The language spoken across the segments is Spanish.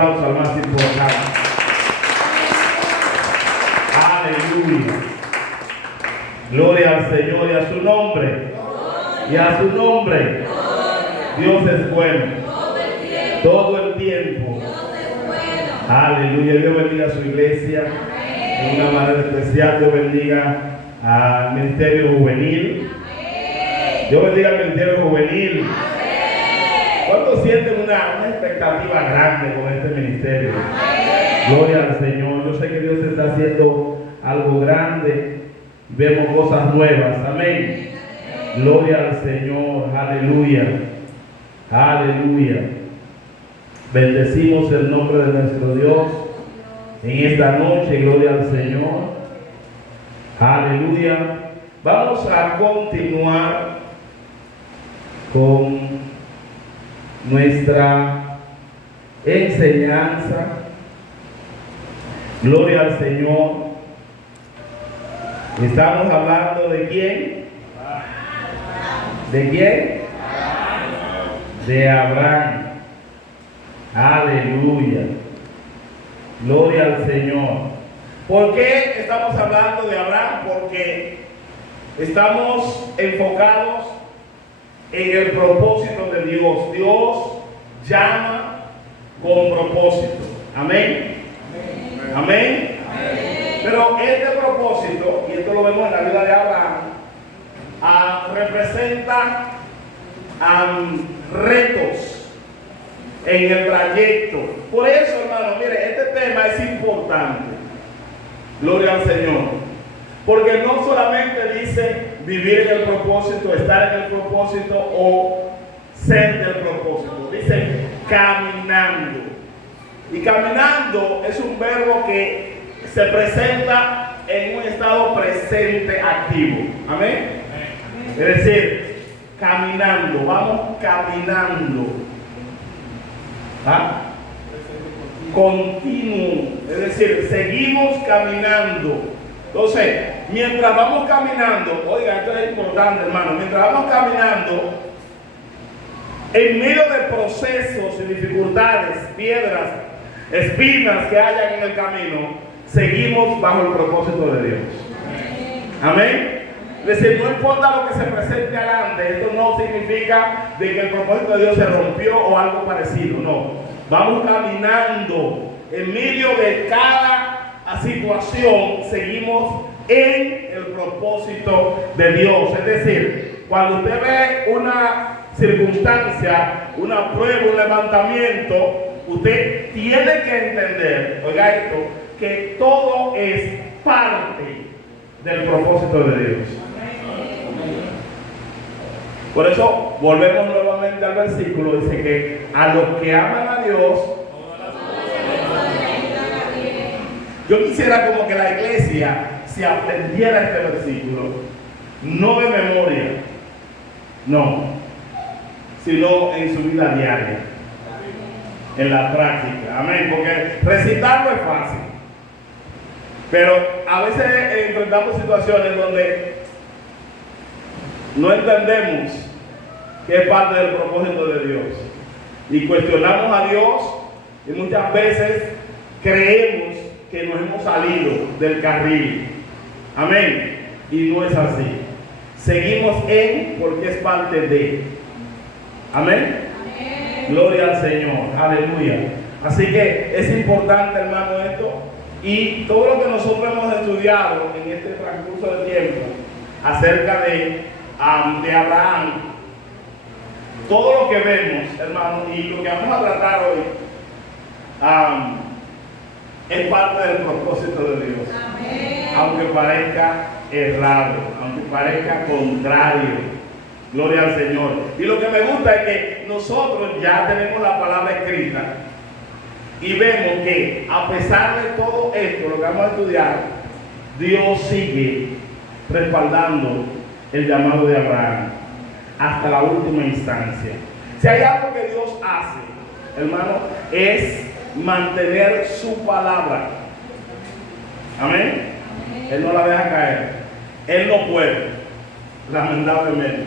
aplauso al más importante. Aleluya. Gloria al Señor y a su nombre. Y a su nombre. Dios es bueno. Todo el tiempo. Aleluya. Dios bendiga a su iglesia. De una manera especial, Dios bendiga al Ministerio Juvenil. Dios bendiga al Ministerio Juvenil. ¿Cuántos sienten una expectativa grande con este ministerio? Gloria al Señor. Yo sé que Dios está haciendo algo grande. Vemos cosas nuevas. Amén. Gloria al Señor. Aleluya. Aleluya. Bendecimos el nombre de nuestro Dios en esta noche. Gloria al Señor. Aleluya. Vamos a continuar con nuestra enseñanza. Gloria al Señor. Estamos hablando de quién. ¿De quién? De Abraham. Aleluya. Gloria al Señor. ¿Por qué estamos hablando de Abraham? Porque estamos enfocados en el propósito de Dios. Dios llama con propósito. Amén. Amén. Pero este propósito, y esto lo vemos en la vida de Abraham, representa retos en el trayecto. Por eso, hermano, mire, este tema es importante. Gloria al Señor. Porque no solamente dice vivir en el propósito, estar en el propósito o ser del propósito. Dice caminando. Y caminando es un verbo que se presenta en un estado presente activo. Amén. Es decir, caminando, vamos caminando. ¿Ah? Continuo, es decir, seguimos caminando. Entonces, mientras vamos caminando, oiga, esto es importante, hermano, mientras vamos caminando, en medio de procesos y dificultades, piedras, espinas que hayan en el camino, seguimos bajo el propósito de Dios. Amén. Es decir, no importa lo que se presente adelante, esto no significa de que el propósito de Dios se rompió o algo parecido, no. Vamos caminando en medio de cada situación, seguimos en el propósito de Dios. Es decir, cuando usted ve una circunstancia, una prueba, un levantamiento, usted tiene que entender, oiga esto, que todo es parte del propósito de Dios. Por eso volvemos nuevamente al versículo, dice que a los que aman a Dios, yo quisiera como que la iglesia se aprendiera este versículo, no de memoria, no, sino en su vida diaria, en la práctica. Amén. Porque recitarlo es fácil, pero a veces enfrentamos situaciones donde no entendemos que es parte del propósito de Dios y cuestionamos a Dios y muchas veces creemos que nos hemos salido del carril. Amén. Y no es así. Seguimos en porque es parte de. Amén. Amén. Gloria al Señor. Aleluya. Así que es importante, hermano, esto. Y todo lo que nosotros hemos estudiado en este transcurso de tiempo acerca de Abraham, todo lo que vemos, hermano, y lo que vamos a tratar hoy, es parte del propósito de Dios. Amén. Aunque parezca errado, aunque parezca contrario. Gloria al Señor. Y lo que me gusta es que nosotros ya tenemos la palabra escrita y vemos que a pesar de todo esto, lo que vamos a estudiar, Dios sigue respaldando el llamado de Abraham hasta la última instancia. Si hay algo que Dios hace, hermano, es mantener su palabra. Amén. Él no la deja caer. Él no puede, lamentablemente,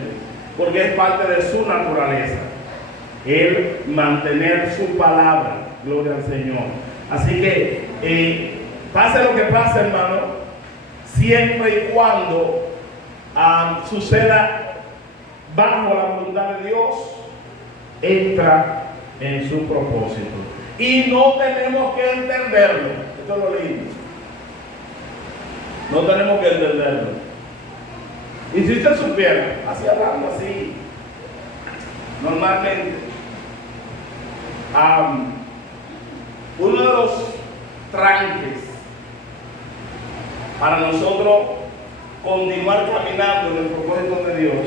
porque es parte de su naturaleza. el mantener su palabra. Gloria al Señor. Así que pase lo que pase, hermano, siempre y cuando suceda bajo la voluntad de Dios, entra en su propósito. Y no tenemos que entenderlo. Esto es lo lindo. No tenemos que entenderlo. Y si usted supiera, así hablando así, normalmente, uno de los tranques para nosotros continuar caminando en el propósito de Dios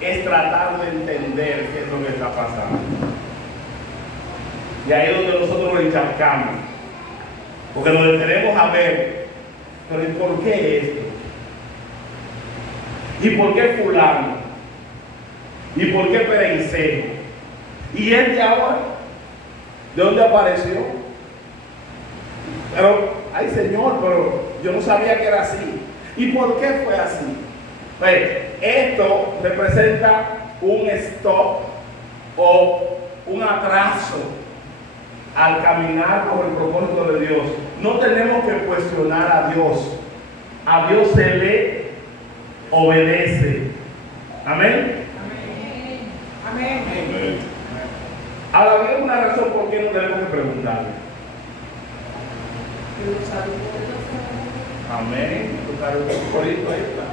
es tratar de entender qué es lo que está pasando. Y ahí es donde nosotros lo encharcamos, porque nos detenemos a ver, pero ¿y por qué esto? ¿Y por qué fulano? ¿Y por qué Perenceno? ¿Y este ahora? ¿De dónde apareció? Pero, ay Señor, pero yo no sabía que era así. ¿Y por qué fue así? Pues, esto representa un stop o un atraso al caminar por el propósito de Dios. No tenemos que cuestionar a Dios. A Dios se le obedece. Amén. Amén. Amén. Ahora, hay una razón por qué no tenemos que preguntarle. Amén. Por ahí está.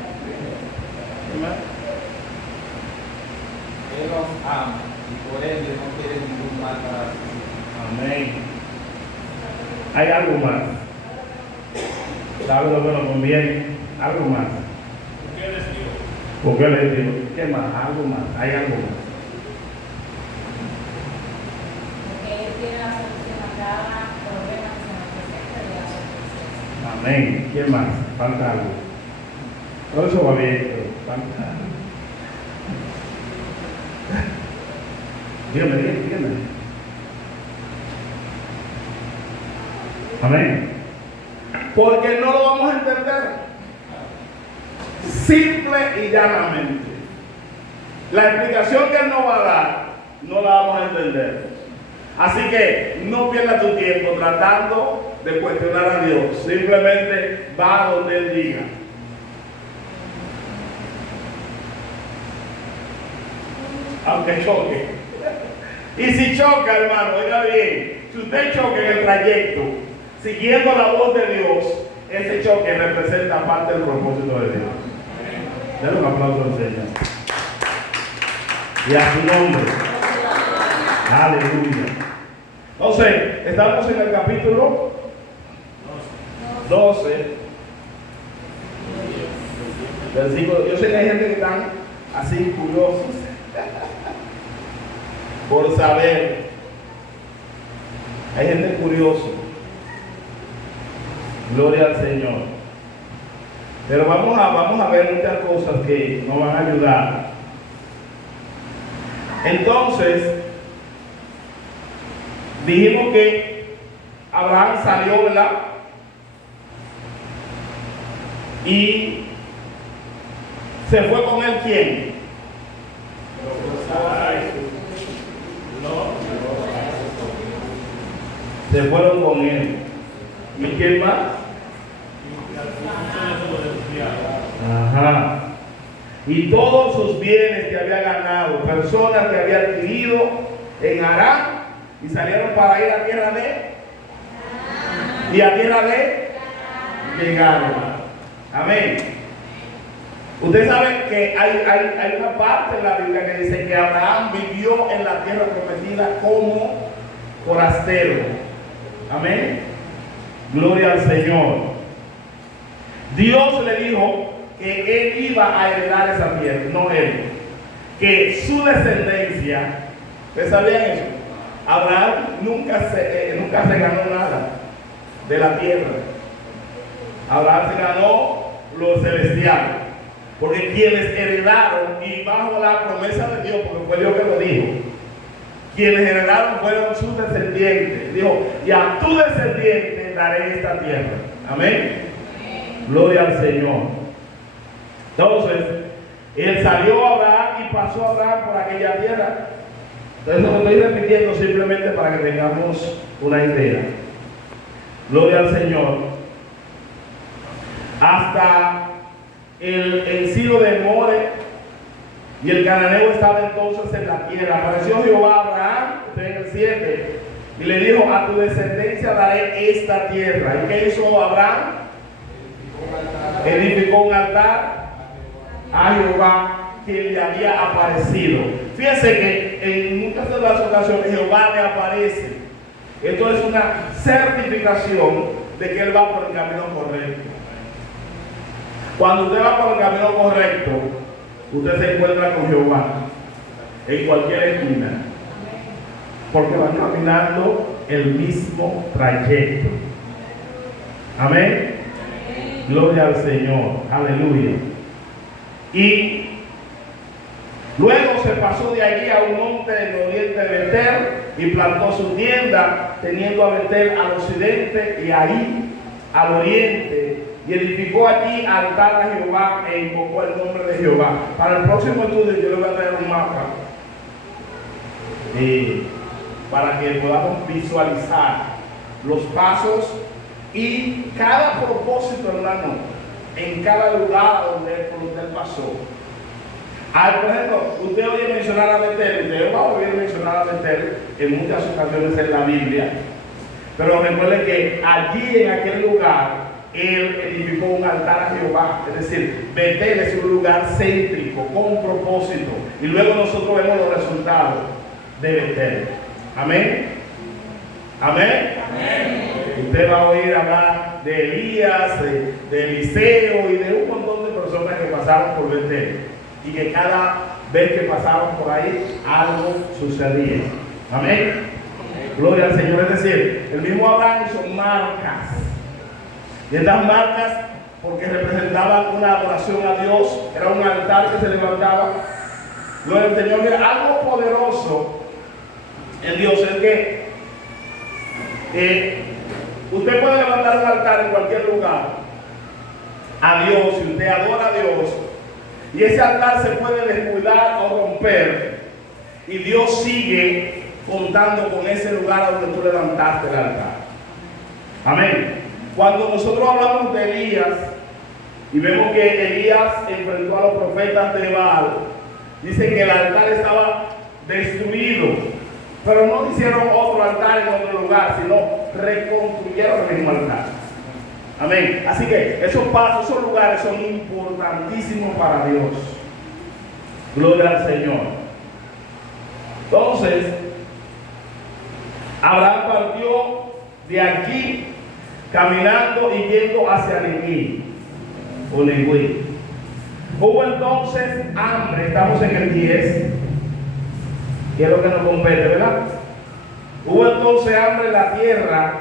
Él los ama y por ende no quiere ningún mal para sí. Amén. Hay algo más. ¿Sabe lo que nos conviene? Algo más. ¿Por qué eres Dios? ¿Por qué les digo? ¿Qué más? Algo más. Hay algo más. Porque Él tiene la solución a cada problema que se nos presenta y a la solución. Amén. ¿Quién más? Falta algo. Todo eso va bien, pero falta algo. Dígame. Amén. Porque no lo vamos a entender. Simple y llanamente. La explicación que Él nos va a dar, no la vamos a entender. Así que no pierda tu tiempo tratando de cuestionar a Dios. Simplemente va a donde Él diga. Aunque choque. Y si choca, hermano, oiga bien, si usted choca en el trayecto, siguiendo la voz de Dios, ese choque representa parte del propósito de Dios. Denle un aplauso al Señor. Y a su nombre. Aleluya. Entonces, estamos en el capítulo 12. Versículo. Yo sé que hay gente que están así curiosos por saber. Hay gente curiosa. Gloria al Señor. Pero vamos a ver muchas cosas que nos van a ayudar. Entonces, dijimos que Abraham salió, ¿verdad? Y se fue con él, ¿quién? Se fueron con él. ¿Y quién más? Ajá. Y todos sus bienes que había ganado, personas que había adquirido en Harán, y salieron para ir a tierra de, y a tierra de llegaron. Amén. Usted sabe que hay una parte de la Biblia que dice que Abraham vivió en la tierra prometida como forastero. Amén. Gloria al Señor. Dios le dijo que él iba a heredar esa tierra, no él. Que su descendencia, ¿ustedes sabían eso? Abraham nunca se ganó nada de la tierra. Abraham se ganó lo celestial. Porque quienes heredaron, y bajo la promesa de Dios, porque fue Dios que lo dijo, quienes heredaron fueron sus descendientes. Dijo, y a tu descendiente daré esta tierra. Amén. Gloria al Señor. Entonces, él salió a Abraham y pasó a Abraham por aquella tierra. Entonces lo estoy repitiendo simplemente para que tengamos una idea. Gloria al Señor. Hasta el encino de More y el cananeo estaba entonces en la tierra. Apareció Jehová a Abraham, en el 7, y le dijo: a tu descendencia daré esta tierra. ¿Y qué hizo Abraham? Edificó un altar a Jehová, quien le había aparecido. Fíjense que en muchas de las ocasiones Jehová le aparece. Esto es una certificación de que él va por el camino correcto. Cuando usted va por el camino correcto, usted se encuentra con Jehová en cualquier esquina, porque van caminando el mismo trayecto. Amén. Gloria al Señor. Aleluya. Y luego se pasó de allí a un monte del oriente de Betel y plantó su tienda, teniendo a Betel al occidente y ahí al oriente, y edificó allí altar a Jehová e invocó el nombre de Jehová. Para el próximo estudio yo le voy a traer un mapa para que podamos visualizar los pasos y cada propósito, hermano, en cada lugar donde él pasó. Por ejemplo, usted oye mencionar a Betel, usted va a oír mencionar a Betel en muchas ocasiones en la Biblia, pero recuerde que allí en aquel lugar él edificó un altar a Jehová. Es decir, Betel es un lugar céntrico, con propósito, y luego nosotros vemos los resultados de Betel. Amén. Amén. Amén. Usted va a oír hablar de Elías, de Eliseo y de un montón de personas que pasaron por Betel, y que cada vez que pasaban por ahí algo sucedía. Amén. Gloria al Señor. Es decir, el mismo Abraham hizo marcas, y estas marcas, porque representaban una adoración a Dios, era un altar que se levantaba. Gloria al Señor. Mira, algo poderoso en Dios es que usted puede levantar un altar en cualquier lugar a Dios, y usted adora a Dios, y ese altar se puede descuidar o romper, y Dios sigue contando con ese lugar a donde tú levantaste el altar. Amén. Cuando nosotros hablamos de Elías y vemos que Elías enfrentó a los profetas de Baal, dice que el altar estaba destruido, pero no hicieron otro altar en otro lugar, sino reconstruyeron el mismo altar. Amén. Así que esos pasos, esos lugares son importantísimos para Dios. Gloria al Señor. Entonces, Abraham partió de aquí caminando y yendo hacia Negui o Negui. Hubo entonces hambre. Estamos en el 10, que es lo que nos compete, ¿verdad? Hubo entonces hambre en la tierra,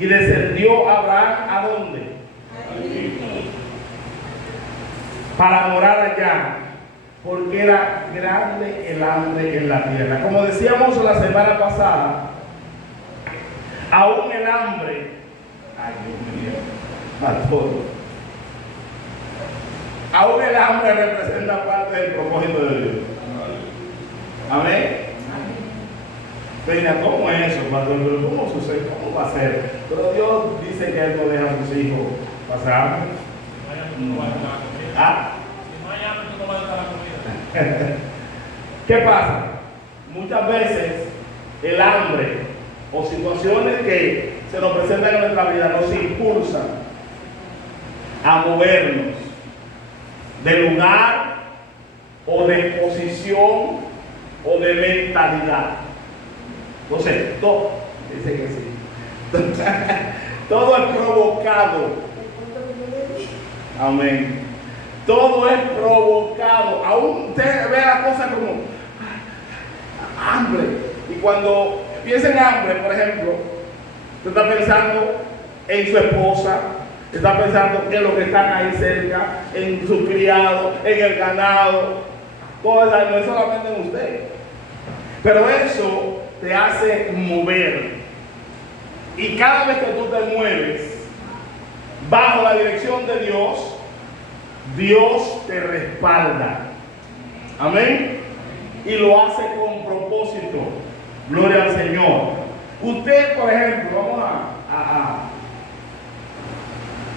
y descendió Abraham ¿a dónde? Para morar allá, porque era grande el hambre en la tierra. Como decíamos la semana pasada, aún el hambre, ay Dios mío, a todo, aún el hambre representa parte del propósito de Dios. Amén. Venga, ¿cómo es eso, pastor? ¿Pero cómo sucede? ¿Cómo va a ser? Pero Dios dice que Él no deja a sus hijos pasar hambre. ¿Ah? ¿Qué pasa? Muchas veces el hambre o situaciones que se nos presentan en nuestra vida nos impulsan a movernos de lugar o de posición o de mentalidad. Entonces, todo, dice que sí. Todo es provocado. Amén. Todo es provocado. Aún usted ve la cosa como hambre. Y cuando piensa en hambre, por ejemplo, usted está pensando en su esposa, está pensando en los que están ahí cerca, en su criado, en el ganado. Todo eso no es solamente en usted. Pero eso te hace mover. Y cada vez que tú te mueves bajo la dirección de Dios, Dios te respalda. Amén. y lo hace con propósito. Gloria al Señor. Usted, por ejemplo, vamos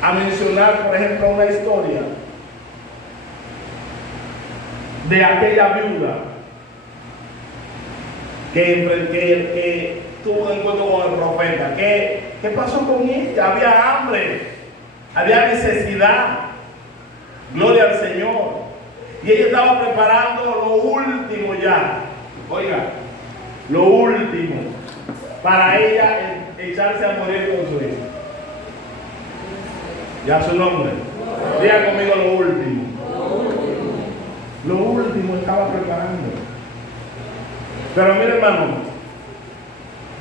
a mencionar, por ejemplo, una historia de aquella viuda que tuvo un encuentro con el profeta. ¿Qué pasó con ella? Había hambre, había necesidad. Gloria al Señor. Y ella estaba preparando lo último ya. Oiga, lo último para ella echarse a morir con su hijo. Ya su nombre. Diga conmigo lo último. Lo último estaba preparando. Pero mire, hermano,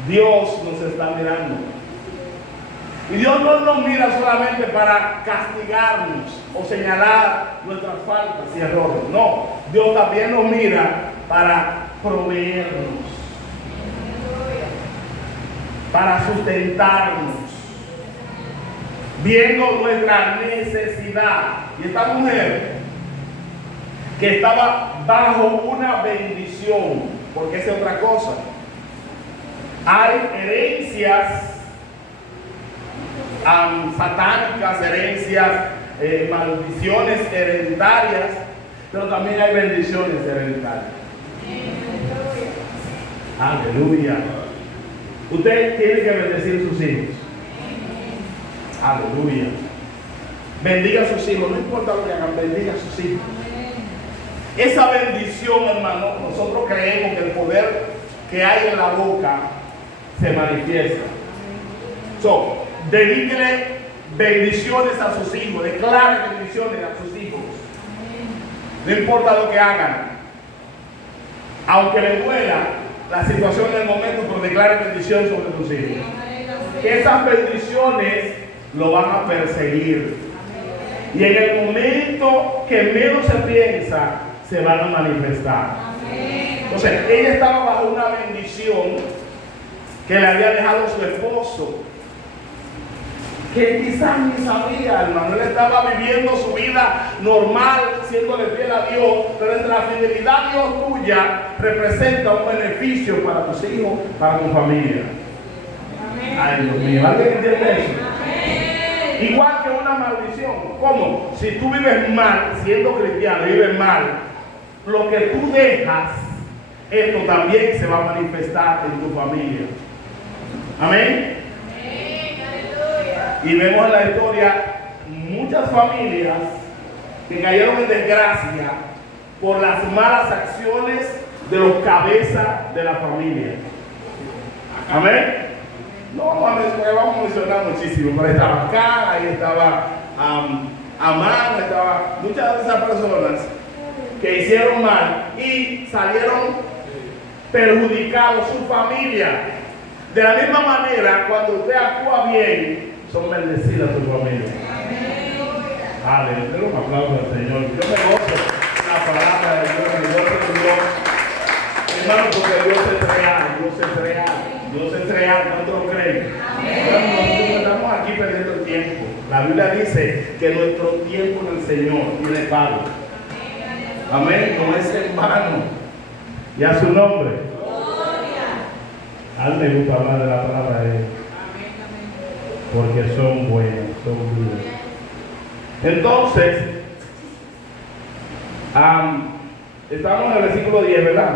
Dios nos está mirando. Y Dios no nos mira solamente para castigarnos o señalar nuestras faltas y errores. No, Dios también nos mira para proveernos, para sustentarnos, viendo nuestra necesidad. Y esta mujer que estaba bajo una bendición, porque esa es otra cosa. Hay herencias satánicas, herencias, maldiciones hereditarias, pero también hay bendiciones hereditarias. Aleluya. Usted tiene que bendecir sus hijos. Aleluya. Bendiga a sus hijos, no importa lo que hagan, bendiga a sus hijos. Esa bendición, hermano, nosotros creemos que el poder que hay en la boca se manifiesta. Dedíquele bendiciones a sus hijos, declare bendiciones a sus hijos. No importa lo que hagan, aunque le duela la situación en el momento, pero declare bendición sobre tus hijos. Que esas bendiciones lo van a perseguir. Y en el momento que menos se piensa, se van a manifestar. Entonces, ella estaba bajo una bendición que le había dejado su esposo, que quizás ni sabía, hermano. Él estaba viviendo su vida normal, siéndole fiel a Dios, pero entre la fidelidad a Dios tuya representa un beneficio para tus hijos, para tu familia. Ay, Dios mío, ¿alguien entiende eso? Igual que una maldición. ¿Cómo? Si tú vives mal, siendo cristiano, vives mal, lo que tú dejas, esto también se va a manifestar en tu familia. Amén. Y vemos en la historia muchas familias que cayeron en desgracia por las malas acciones de los cabezas de la familia. Amén. No vamos a mencionar muchísimo, pero estaba acá, ahí estaba Amán, estaba muchas de esas personas que hicieron mal y salieron perjudicados su familia. De la misma manera, cuando usted actúa bien, son bendecidas su familia. Aleluya. Un aplauso al Señor. Yo me gozo la palabra de Dios, el Dios de Dios. Hermano, porque Dios es real, Dios es real, Dios es real. ¿Cuántos lo creen? Nosotros estamos aquí perdiendo el tiempo. La Biblia dice que nuestro tiempo en el Señor tiene pago. Amén. No es en vano. Y a su nombre. A mí me gusta hablar de la palabra de Dios, porque son buenas, son duras. Entonces, estamos en el versículo 10, ¿verdad?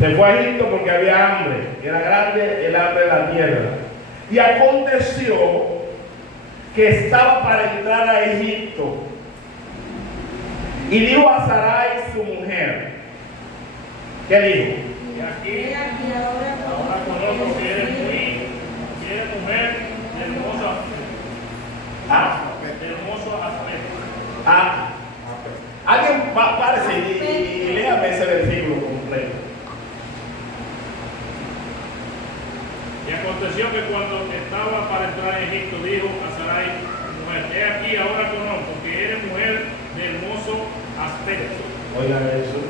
Se fue a Egipto porque había hambre, era grande el hambre de la tierra. Y aconteció que estaba para entrar a Egipto. Y dijo a Sarai su mujer, ¿qué dijo? Y aquí, ahora conozco que eres mujer de hermoso aspecto. De hermoso aspecto. Alguien párese y léame ese versículo completo. Y aconteció que cuando estaba para entrar a Egipto, dijo a Sarai, mujer, he aquí, ahora conozco que eres mujer de hermoso aspecto. Oigan eso.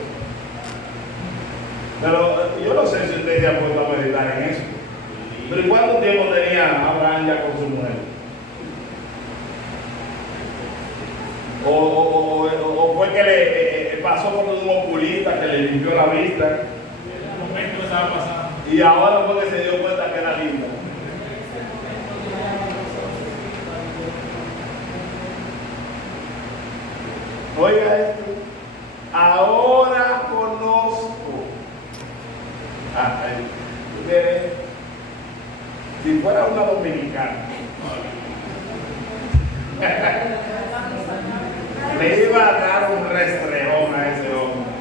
Pero yo no sé si usted se ha puesto a meditar en eso. Pero ¿y cuánto tiempo tenía Abraham ya con su mujer? ¿O fue que el pasó por un oculista que le limpió la vista. En el momento que estaba pasando. Y ahora fue que se dio cuenta que era linda. Oiga esto. Ahora conozco. Mire, si fuera una dominicana, le iba a dar un restreón a ese hombre.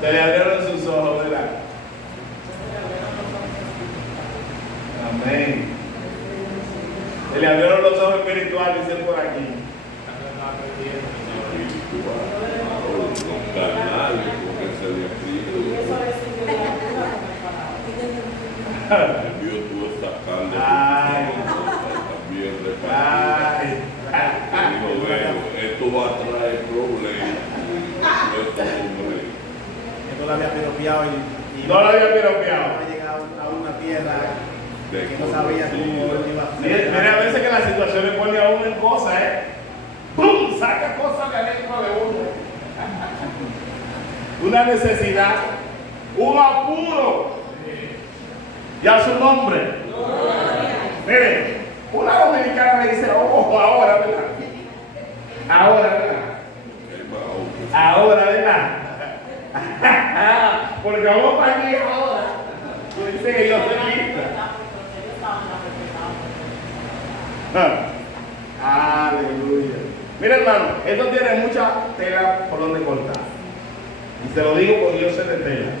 Se le abrieron sus ojos, ¿verdad? Amén. Se le abrieron los ojos espirituales, dice por aquí. Dios tuvo esta carne. Ay. Esto va a traer problemas. Esto lo había piropeado y No lo había piropeado. había llegado a una tierra que no sabía cómo iba a hacer. Mira, a veces que la situación le pone a uno en cosas, ¡pum! Saca cosas de adentro de uno. Una necesidad, un apuro. Y a su nombre. Mire, una dominicana le dice, ojo, ahora, ¿verdad? Ahora, ¿verdad? Ahora, ¿verdad? Porque vamos para aquí ahora. Tú dices que yo estoy lista. Aleluya. Mira, hermano, esto tiene mucha tela por donde cortar. Y te lo digo porque yo sé de tela.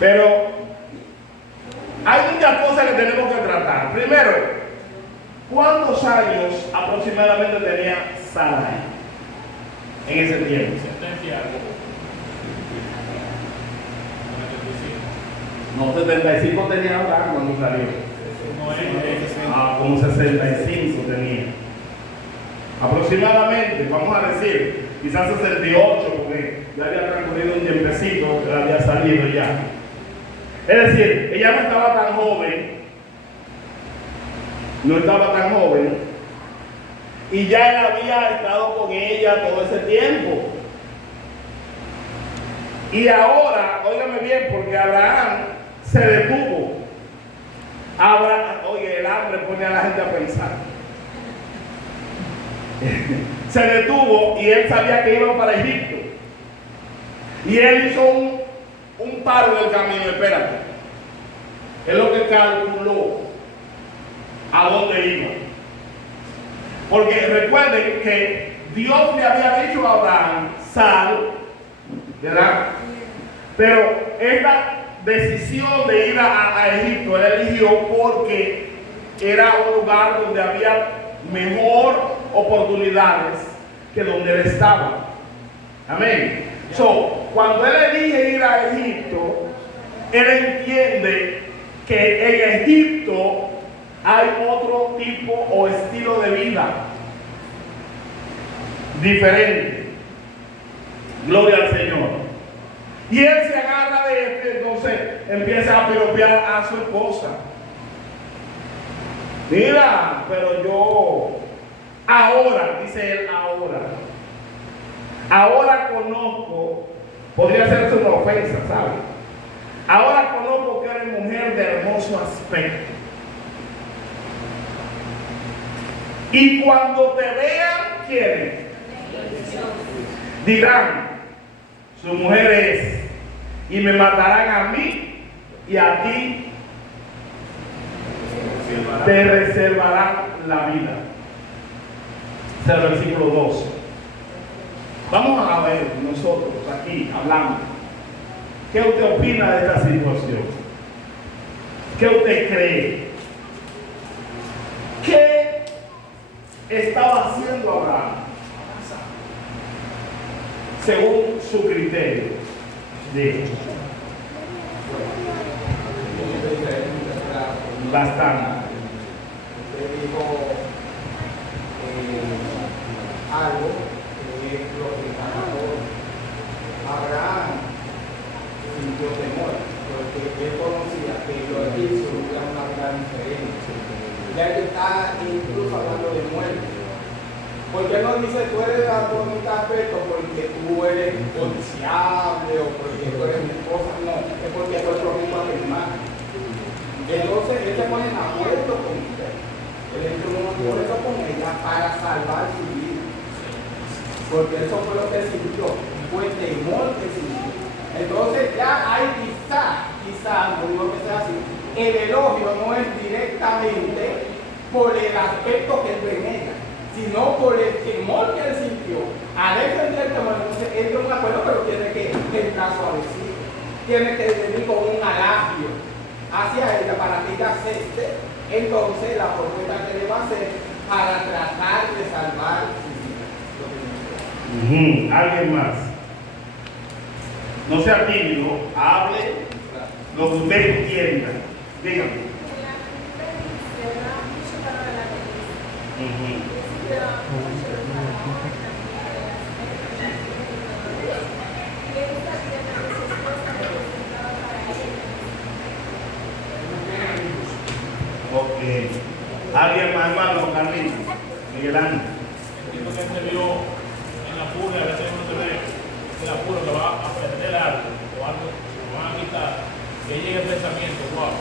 Pero hay muchas cosas que tenemos que tratar. Primero, ¿cuántos años aproximadamente tenía Sarai en ese tiempo? 70 y algo. 95. No, 75 tenía Abraham cuando salió. No es. Como 65 tenía. Aproximadamente, vamos a decir, quizás 68, porque ya había transcurrido un tiempecito, ya había salido ya. Es decir, ella no estaba tan joven, y ya él había estado con ella todo ese tiempo. Y ahora, óigame bien, porque Abraham se detuvo. Oye, el hambre pone a la gente a pensar. Se detuvo y él sabía que iba para Egipto. Y él hizo un paro en el camino, espérate. Es lo que calculó a dónde iba. Porque recuerden que Dios le había dicho a Abraham, sal, ¿verdad? Pero esta decisión de ir a Egipto, él eligió porque era un lugar donde había mejor oportunidades que donde él estaba. Amén. Cuando él elige ir a Egipto, él entiende que en Egipto hay otro tipo o estilo de vida diferente. Gloria al Señor. Y él se agarra de este, entonces empieza a piropear a su esposa. Mira, pero yo ahora, dice él, ahora conozco, podría ser una ofensa, ¿sabes? Ahora conozco que eres mujer de hermoso aspecto. Y cuando te vean, ¿quieren? Dirán, su mujer es, y me matarán a mí y a ti te reservarán la vida. Es el versículo 12. Vamos a ver nosotros aquí hablando. ¿Qué usted opina de esta situación? ¿Qué usted cree? ¿Qué estaba haciendo Abraham según su criterio? Dijo. Bastante. Usted dijo algo que es lo que está ahora. Abraham sintió temor, porque él conocía que los egipcios eran una gran diferencia. Ya él está en él no dice tú eres la bonita aspecto porque tú eres codiciable o porque tú eres mi esposa, no, es porque tú eres mismo a mi hermano. Entonces él se pone en acuerdo con usted, él entró en un acuerdo con ella para salvar su vida, porque eso fue lo que sintió, fue el temor que sintió. Entonces ya hay quizá, no digo que sea así, el elogio no es directamente por el aspecto que él ve en ella, sino por el temor que él sintió. Al defender el temor, entonces él tiene un acuerdo, pero tiene que entrar suavecito, tiene que venir con un halagio hacia ella para que ella acepte entonces la propuesta que le va a hacer para tratar de salvar su vida. ¿Alguien más? No sea tímido, hable lo que usted entienda. Dígame. Ok. ¿Alguien más, hermano, Carlito? Miguel Ángel. Esto que se vio en la pura, a veces uno se ve en la pura que va a perder algo o algo que lo van a quitar, que llegue el pensamiento, wow.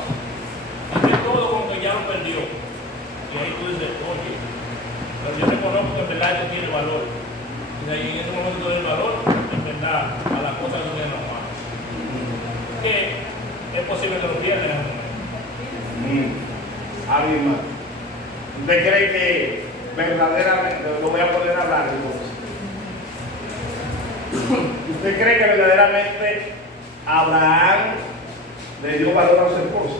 Hace todo como que ya lo perdió. Y ahí tú dices, oye, pero yo reconozco que en verdad esto tiene valor. Y ahí en ese momento del valor, en verdad, a las cosas no tienen normal. Que es posible que lo pierdan en ese momento. ¿Alguien más? ¿Usted cree que verdaderamente, lo voy a poner a hablar entonces? ¿Usted cree que verdaderamente Abraham le dio valor a su esposa?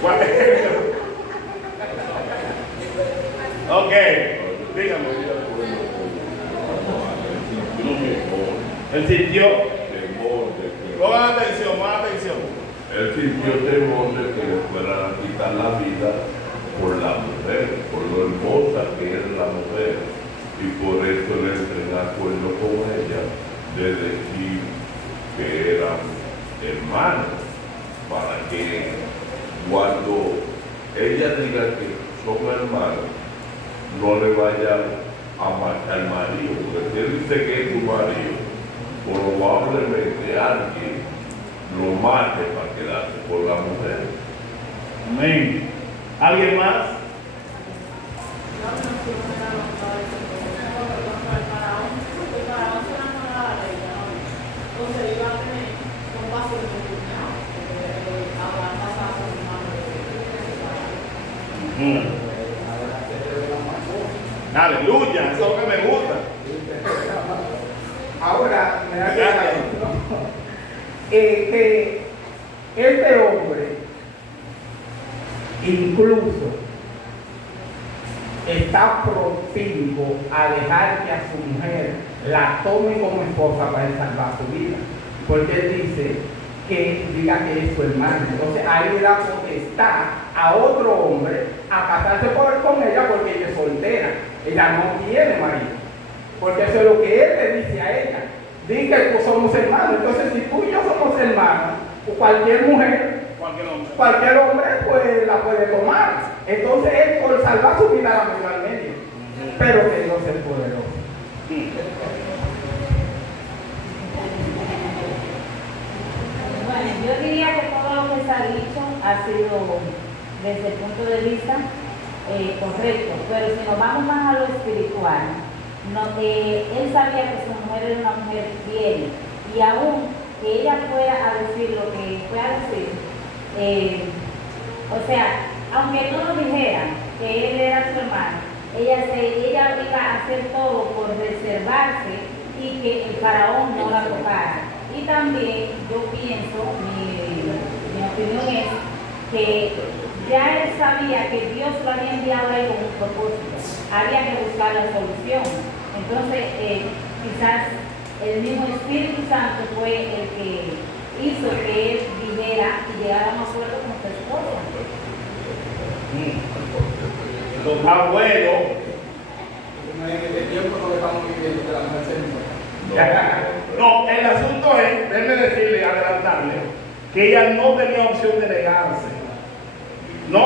¿Cuál es el? Ok, dígame. Él sintió. Pongan atención, pongan atención. Él sintió temor de que le fueran a quitar la vida por la mujer, por lo hermosa que era la mujer. Y por eso él entró en acuerdo con ella de decir que eran hermanos, para que cuando ella diga que son hermanos, no le vayan a matar al marido, porque si él dice que es tu marido, probablemente alguien lo mate para quedarse con la mujer. Amén. ¿Alguien más? Aleluya, eso es lo que me gusta. Ahora, me da que este hombre incluso está proclive a dejar que a su mujer la tome como esposa para salvar su vida, porque él dice que diga que es su hermano. Entonces ahí le da potestad a otro hombre a casarse con ella porque ella es soltera, ella no tiene marido, porque eso es lo que él le dice a ella. Dice que somos hermanos. Entonces si tú y yo somos hermanos, o cualquier mujer, cualquier hombre pues la puede tomar. Entonces él por salvar su vida la metió al medio, pero que Dios es poderoso. Bueno, yo diría que todo lo que se ha dicho ha sido desde el punto de vista correcto, pero si nos vamos más a lo espiritual, él sabía que su mujer era una mujer fiel, y aún que ella fuera a decir lo que fue a decir, o sea, aunque no lo dijera que él era su hermano, ella iba a hacer todo por reservarse y que el faraón no la tocara. Y también yo pienso, mi opinión es que ya él sabía que Dios lo había enviado ahí con un propósito, había que buscar la solución. Entonces quizás el mismo Espíritu Santo fue el que hizo que él dijera y llegara a un acuerdo con su esposa. Esto está bueno. En este tiempo no le estamos viviendo que la mujer se muera. No, el asunto es, déjeme decirle, adelantarle, que ella no tenía opción de negarse. Yo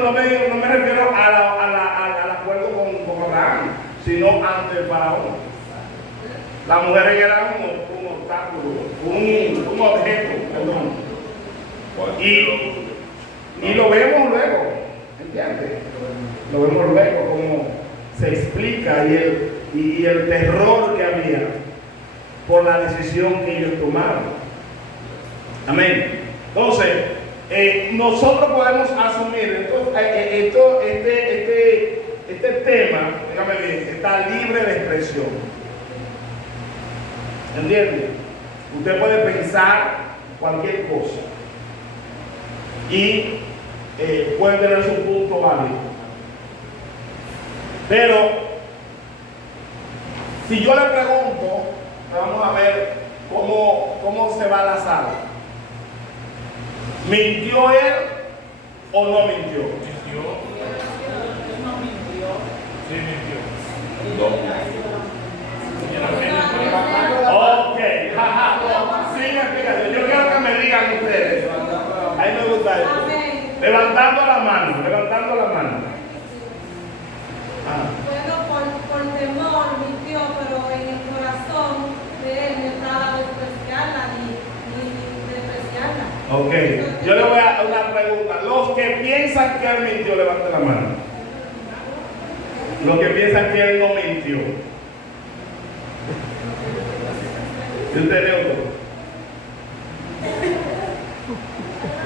no me refiero al acuerdo con Abraham, sino ante el faraón. Las mujeres eran un obstáculo, un objeto, perdón. Y lo vemos luego, ¿entiendes? Lo vemos luego como se explica y el terror que había por la decisión que ellos tomaron. Amén. Entonces, nosotros podemos asumir este tema, dígame bien, está libre de expresión. ¿Entiende? Usted puede pensar cualquier cosa y puede tener su punto válido. Pero si yo le pregunto, vamos a ver cómo se va la sala. ¿Mintió él o no mintió? Mintió. No mintió. Sí, mintió. Ok, sin explicación. Yo quiero que me digan ustedes. A mí me gusta eso. Levantando la mano. Bueno, por temor mintió, pero en el corazón de él no estaba despreciarla ni despreciarla. Ok, yo le voy a dar una pregunta. Los que piensan que él mintió, levanten la mano. Los que piensan que él no mintió. ¿Y usted de otro?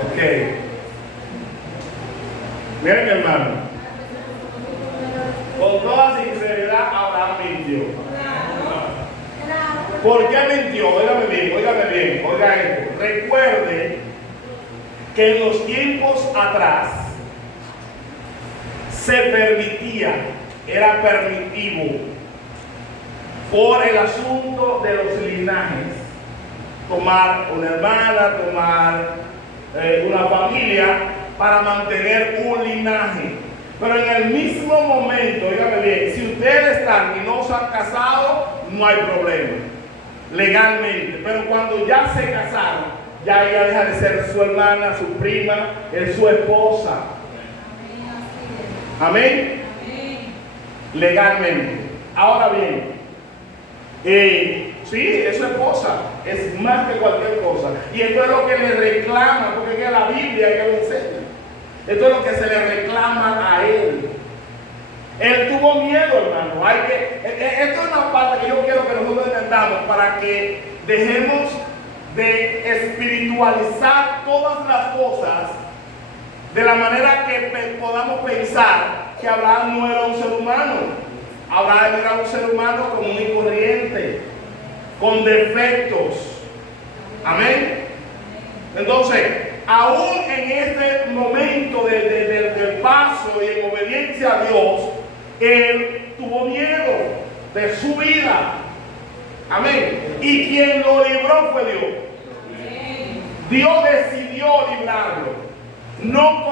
Ok. Miren, hermano. Con toda sinceridad, Abraham mintió. ¿Por qué mintió? Óigame bien, oiga esto. Recuerde que en los tiempos atrás se permitía, era permitivo, por el asunto de los linajes, tomar una hermana, tomar una familia para mantener un linaje. Pero en el mismo momento, dígame bien, si ustedes están y no se han casado, no hay problema, legalmente. Pero cuando ya se casaron, ya ella deja de ser su hermana, su prima, es su esposa. Amén. Legalmente. Ahora bien, sí, es su esposa, es más que cualquier cosa. Y esto es lo que le reclama, porque es que la Biblia que lo enseña. Esto es lo que se le reclama a él. Él tuvo miedo, hermano. Esto es una parte que yo quiero que nosotros entendamos para que dejemos de espiritualizar todas las cosas de la manera que podamos pensar que Abraham no era un ser humano. Abraham era un ser humano común y corriente, con defectos. Amén. Entonces, aún en este momento del paso y en obediencia a Dios, él tuvo miedo de su vida. Amén. Y quien lo libró fue Dios. Dios decidió librarlo. No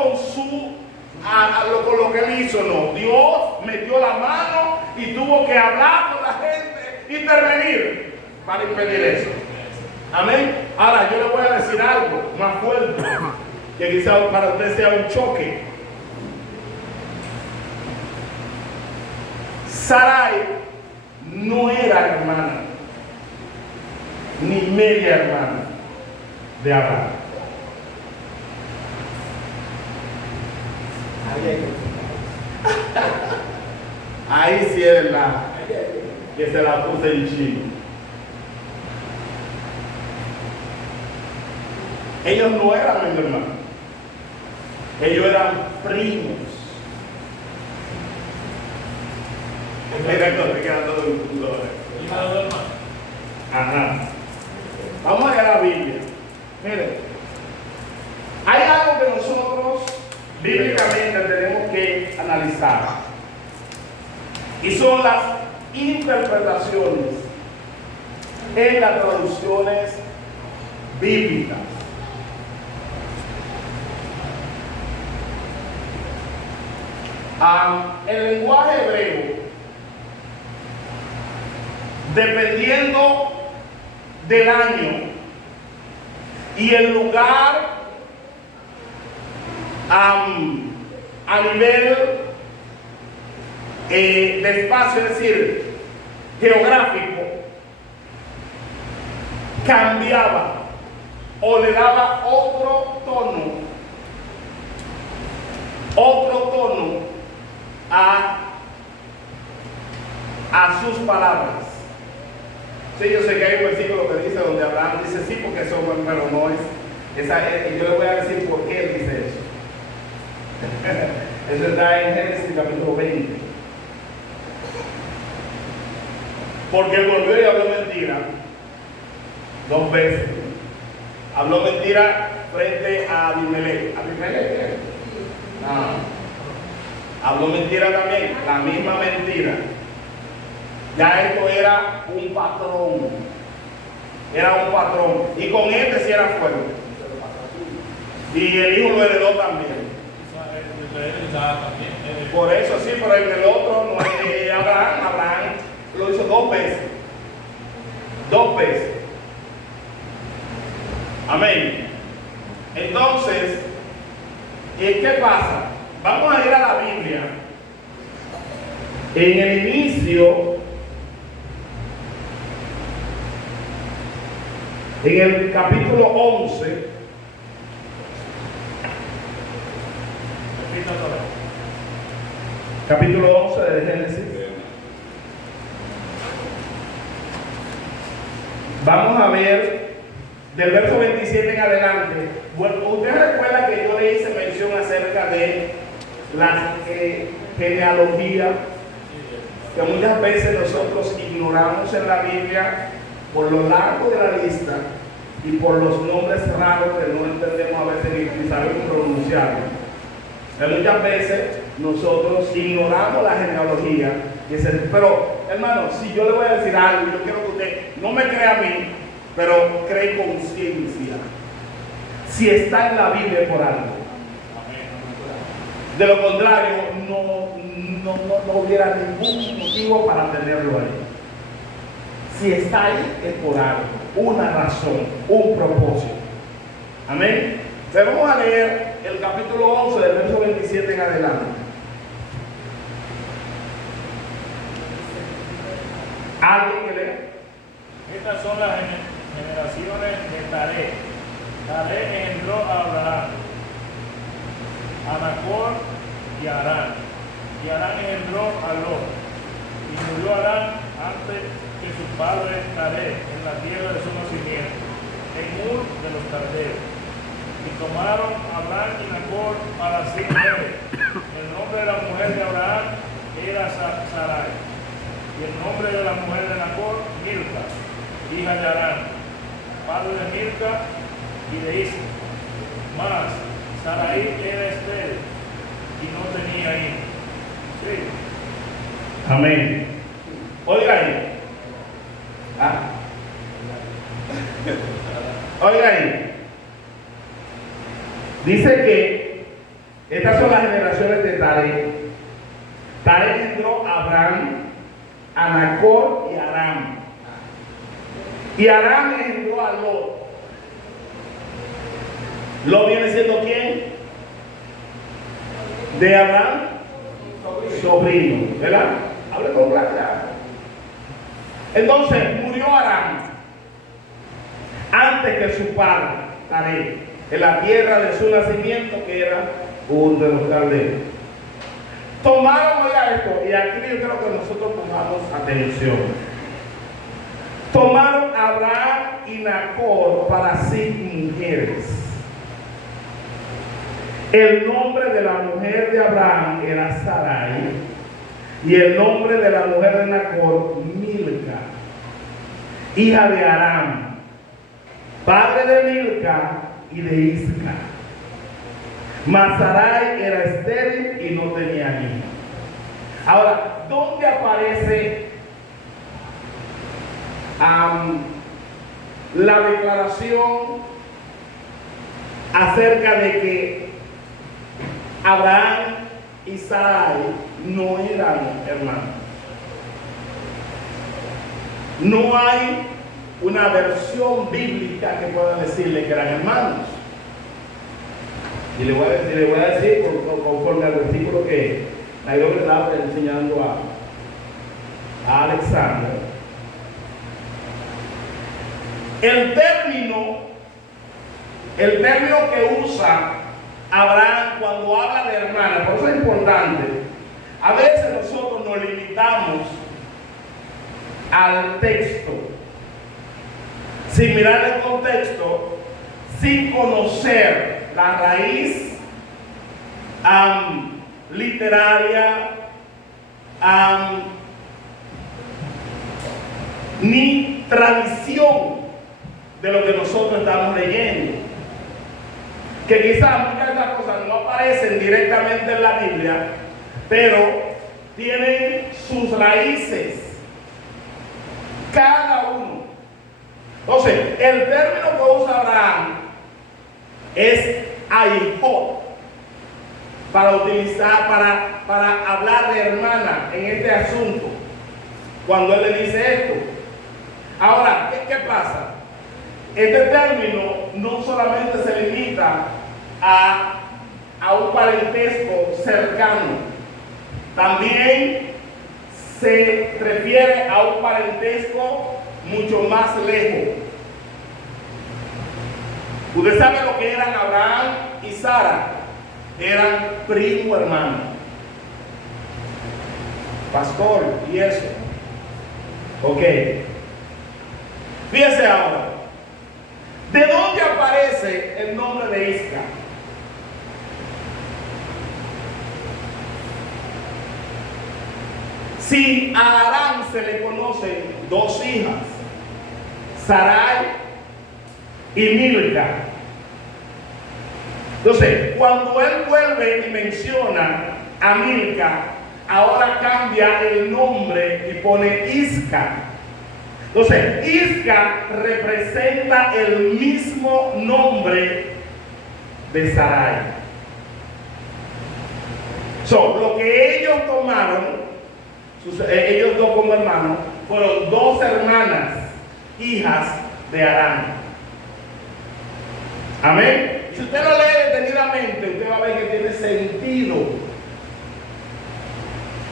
con lo que él hizo, no. Dios metió la mano y tuvo que hablar con la gente, intervenir para impedir eso. Amén. Ahora yo le voy a decir algo más fuerte, que quizás para usted sea un choque. Sarai no era hermana, ni media hermana de Abraham. Ahí sí es verdad que se la puse en chino. Ellos no eran mis hermanos, ellos eran primos. Mira, entonces queda todo el mundo. Ajá. Vamos a ir a la Biblia. Miren, hay algo que nosotros bíblicamente tenemos que analizar, y son las interpretaciones en las traducciones bíblicas. El lenguaje hebreo, dependiendo del año y el lugar, a nivel de espacio, es decir, geográfico, cambiaba o le daba otro tono a sus palabras. Sí, yo sé que hay un versículo que dice donde Abraham dice sí porque somos, pero no es esa, y yo le voy a decir por qué él dice eso. Eso está en Génesis capítulo 20. Porque él volvió y habló mentira 2 veces. Habló mentira frente a Abimelech. ¿Abimelech? Habló mentira también, la misma mentira. Ya esto era un patrón. Era un patrón. Y con este sí era fuerte. Y el hijo lo heredó también. Por eso sí, pero en el otro no es Abraham. Abraham lo hizo 2 veces. 2 veces. Amén. Entonces, ¿qué pasa? Vamos a ir a la Biblia. En el inicio, en el capítulo 11, capítulo 11 de Génesis. Vamos a ver del verso 27 en adelante. Bueno, ustedes recuerdan que yo le hice mención acerca de la genealogía, que muchas veces nosotros ignoramos en la Biblia por lo largo de la lista y por los nombres raros que no entendemos a veces ni sabemos pronunciarlos. Muchas veces nosotros ignoramos la genealogía. Pero, hermano, si yo le voy a decir algo, yo quiero que usted no me crea a mí, pero cree conciencia. Si está en la Biblia por algo. De lo contrario, no hubiera ningún motivo para tenerlo ahí. Si está ahí, es por algo, una razón, un propósito. Amén. Pero vamos a leer el capítulo 11 del verso 27 en adelante. ¿Alguien que lee? Estas son las generaciones de Taré. Taré engendró a Abraham, a Nacor y a Harán. Y Harán engendró a Lot. Y murió Harán antes que su padre Taré en la tierra de su nacimiento, en Ur de los Caldeos. Y tomaron a Abraham y Nacor para sí mujeres. El nombre de la mujer de Abraham era Sarai. Y el nombre de la mujer de Nacor, Milca, hija de Harán, padre de Milca y de Isca. Mas Sarai era estéril y no tenía hijos. Sí. Amén. Oiga ahí. Oiga ahí. Dice que estas son las generaciones de Taré. Taré engendró a Abraham, a Nacor y a Harán. Y Harán engendró a Lot. ¿Lot viene siendo quién? De Abraham, sobrino, ¿verdad? Hable con claridad. Entonces murió Harán antes que su padre, Taré, en la tierra de su nacimiento, que era Ur de los Caldeos. Tomaron, oiga esto, y aquí yo quiero que nosotros pongamos atención. Tomaron a Abraham y Nacor para sí mujeres. El nombre de la mujer de Abraham era Sarai, y el nombre de la mujer de Nacor, Milca, hija de Harán, padre de Milca y de Isca. Mas Sarai era estéril y no tenía hijos. Ahora, ¿dónde aparece la declaración acerca de que Abraham y Sarai no eran hermanos. No hay una versión bíblica que pueda decirle que eran hermanos. Y le voy a decir conforme al versículo que Nairo le estaba enseñando a Alexander. El término que usa Abraham cuando habla de hermana, por eso es importante. A veces nosotros nos limitamos al texto, sin mirar el contexto, sin conocer la raíz literaria, ni tradición de lo que nosotros estamos leyendo. Que quizás muchas de estas cosas no aparecen directamente en la Biblia, pero tienen sus raíces, cada uno. Entonces, el término que usa Abraham es ahijot, para utilizar, para hablar de hermana en este asunto, cuando él le dice esto. Ahora, ¿qué pasa? Este término no solamente se limita a un parentesco cercano, también se refiere a un parentesco mucho más lejos. Usted sabe lo que eran Abraham y Sara, eran primo hermano, pastor y eso. Ok, fíjese ahora, ¿de dónde aparece el nombre de Isca? Si a Abraham se le conocen dos hijas, Sarai y Milca. Entonces, cuando él vuelve y menciona a Milca, ahora cambia el nombre y pone Isca. Entonces, Isca representa el mismo nombre de Sarai. Lo que ellos tomaron, ellos dos como hermanos, fueron dos hermanas, hijas de Aram. Amén. Si usted lo lee detenidamente, usted va a ver que tiene sentido.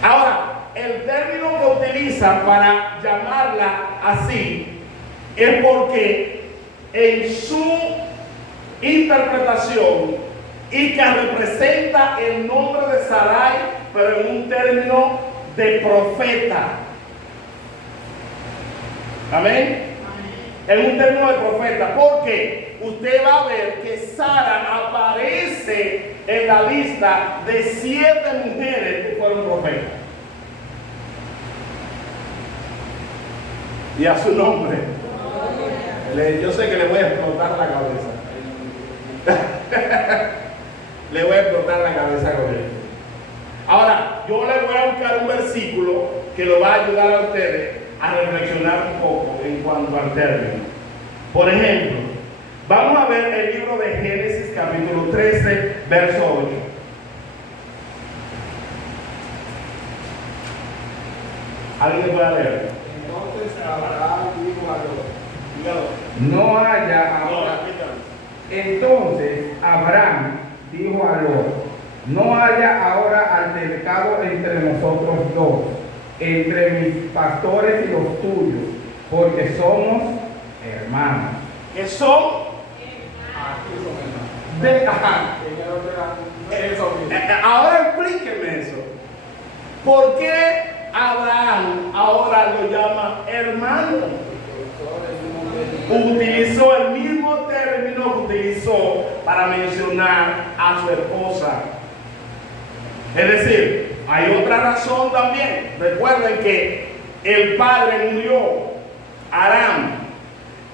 Ahora, el término que utiliza para llamarla así es porque en su interpretación, Isca representa el nombre de Sarai, pero en un término de profeta. Amén. En un término de profeta, porque usted va a ver que Sara aparece en la lista de 7 mujeres que fueron profetas. Y a su nombre, yo sé que le voy a explotar la cabeza. Le voy a explotar la cabeza con él. Ahora, yo le voy a buscar un versículo que lo va a ayudar a ustedes a reflexionar un poco en cuanto al término. Por ejemplo, vamos a ver el libro de Génesis capítulo 13, verso 8. ¿Alguien puede leer? Entonces Abraham dijo a Lot, No haya ahora. Entonces Abraham dijo a Lot: no haya ahora altercado entre nosotros dos, entre mis pastores y los tuyos, porque somos hermanos. Que son aquí son hermanos. de... Ajá. En el otro eran eso mismo. Ahora explíqueme eso. ¿Por qué Abraham ahora lo llama hermano? Utilizó el mismo término que utilizó para mencionar a su esposa. Es decir, hay otra razón también. Recuerden que el padre murió, Aram.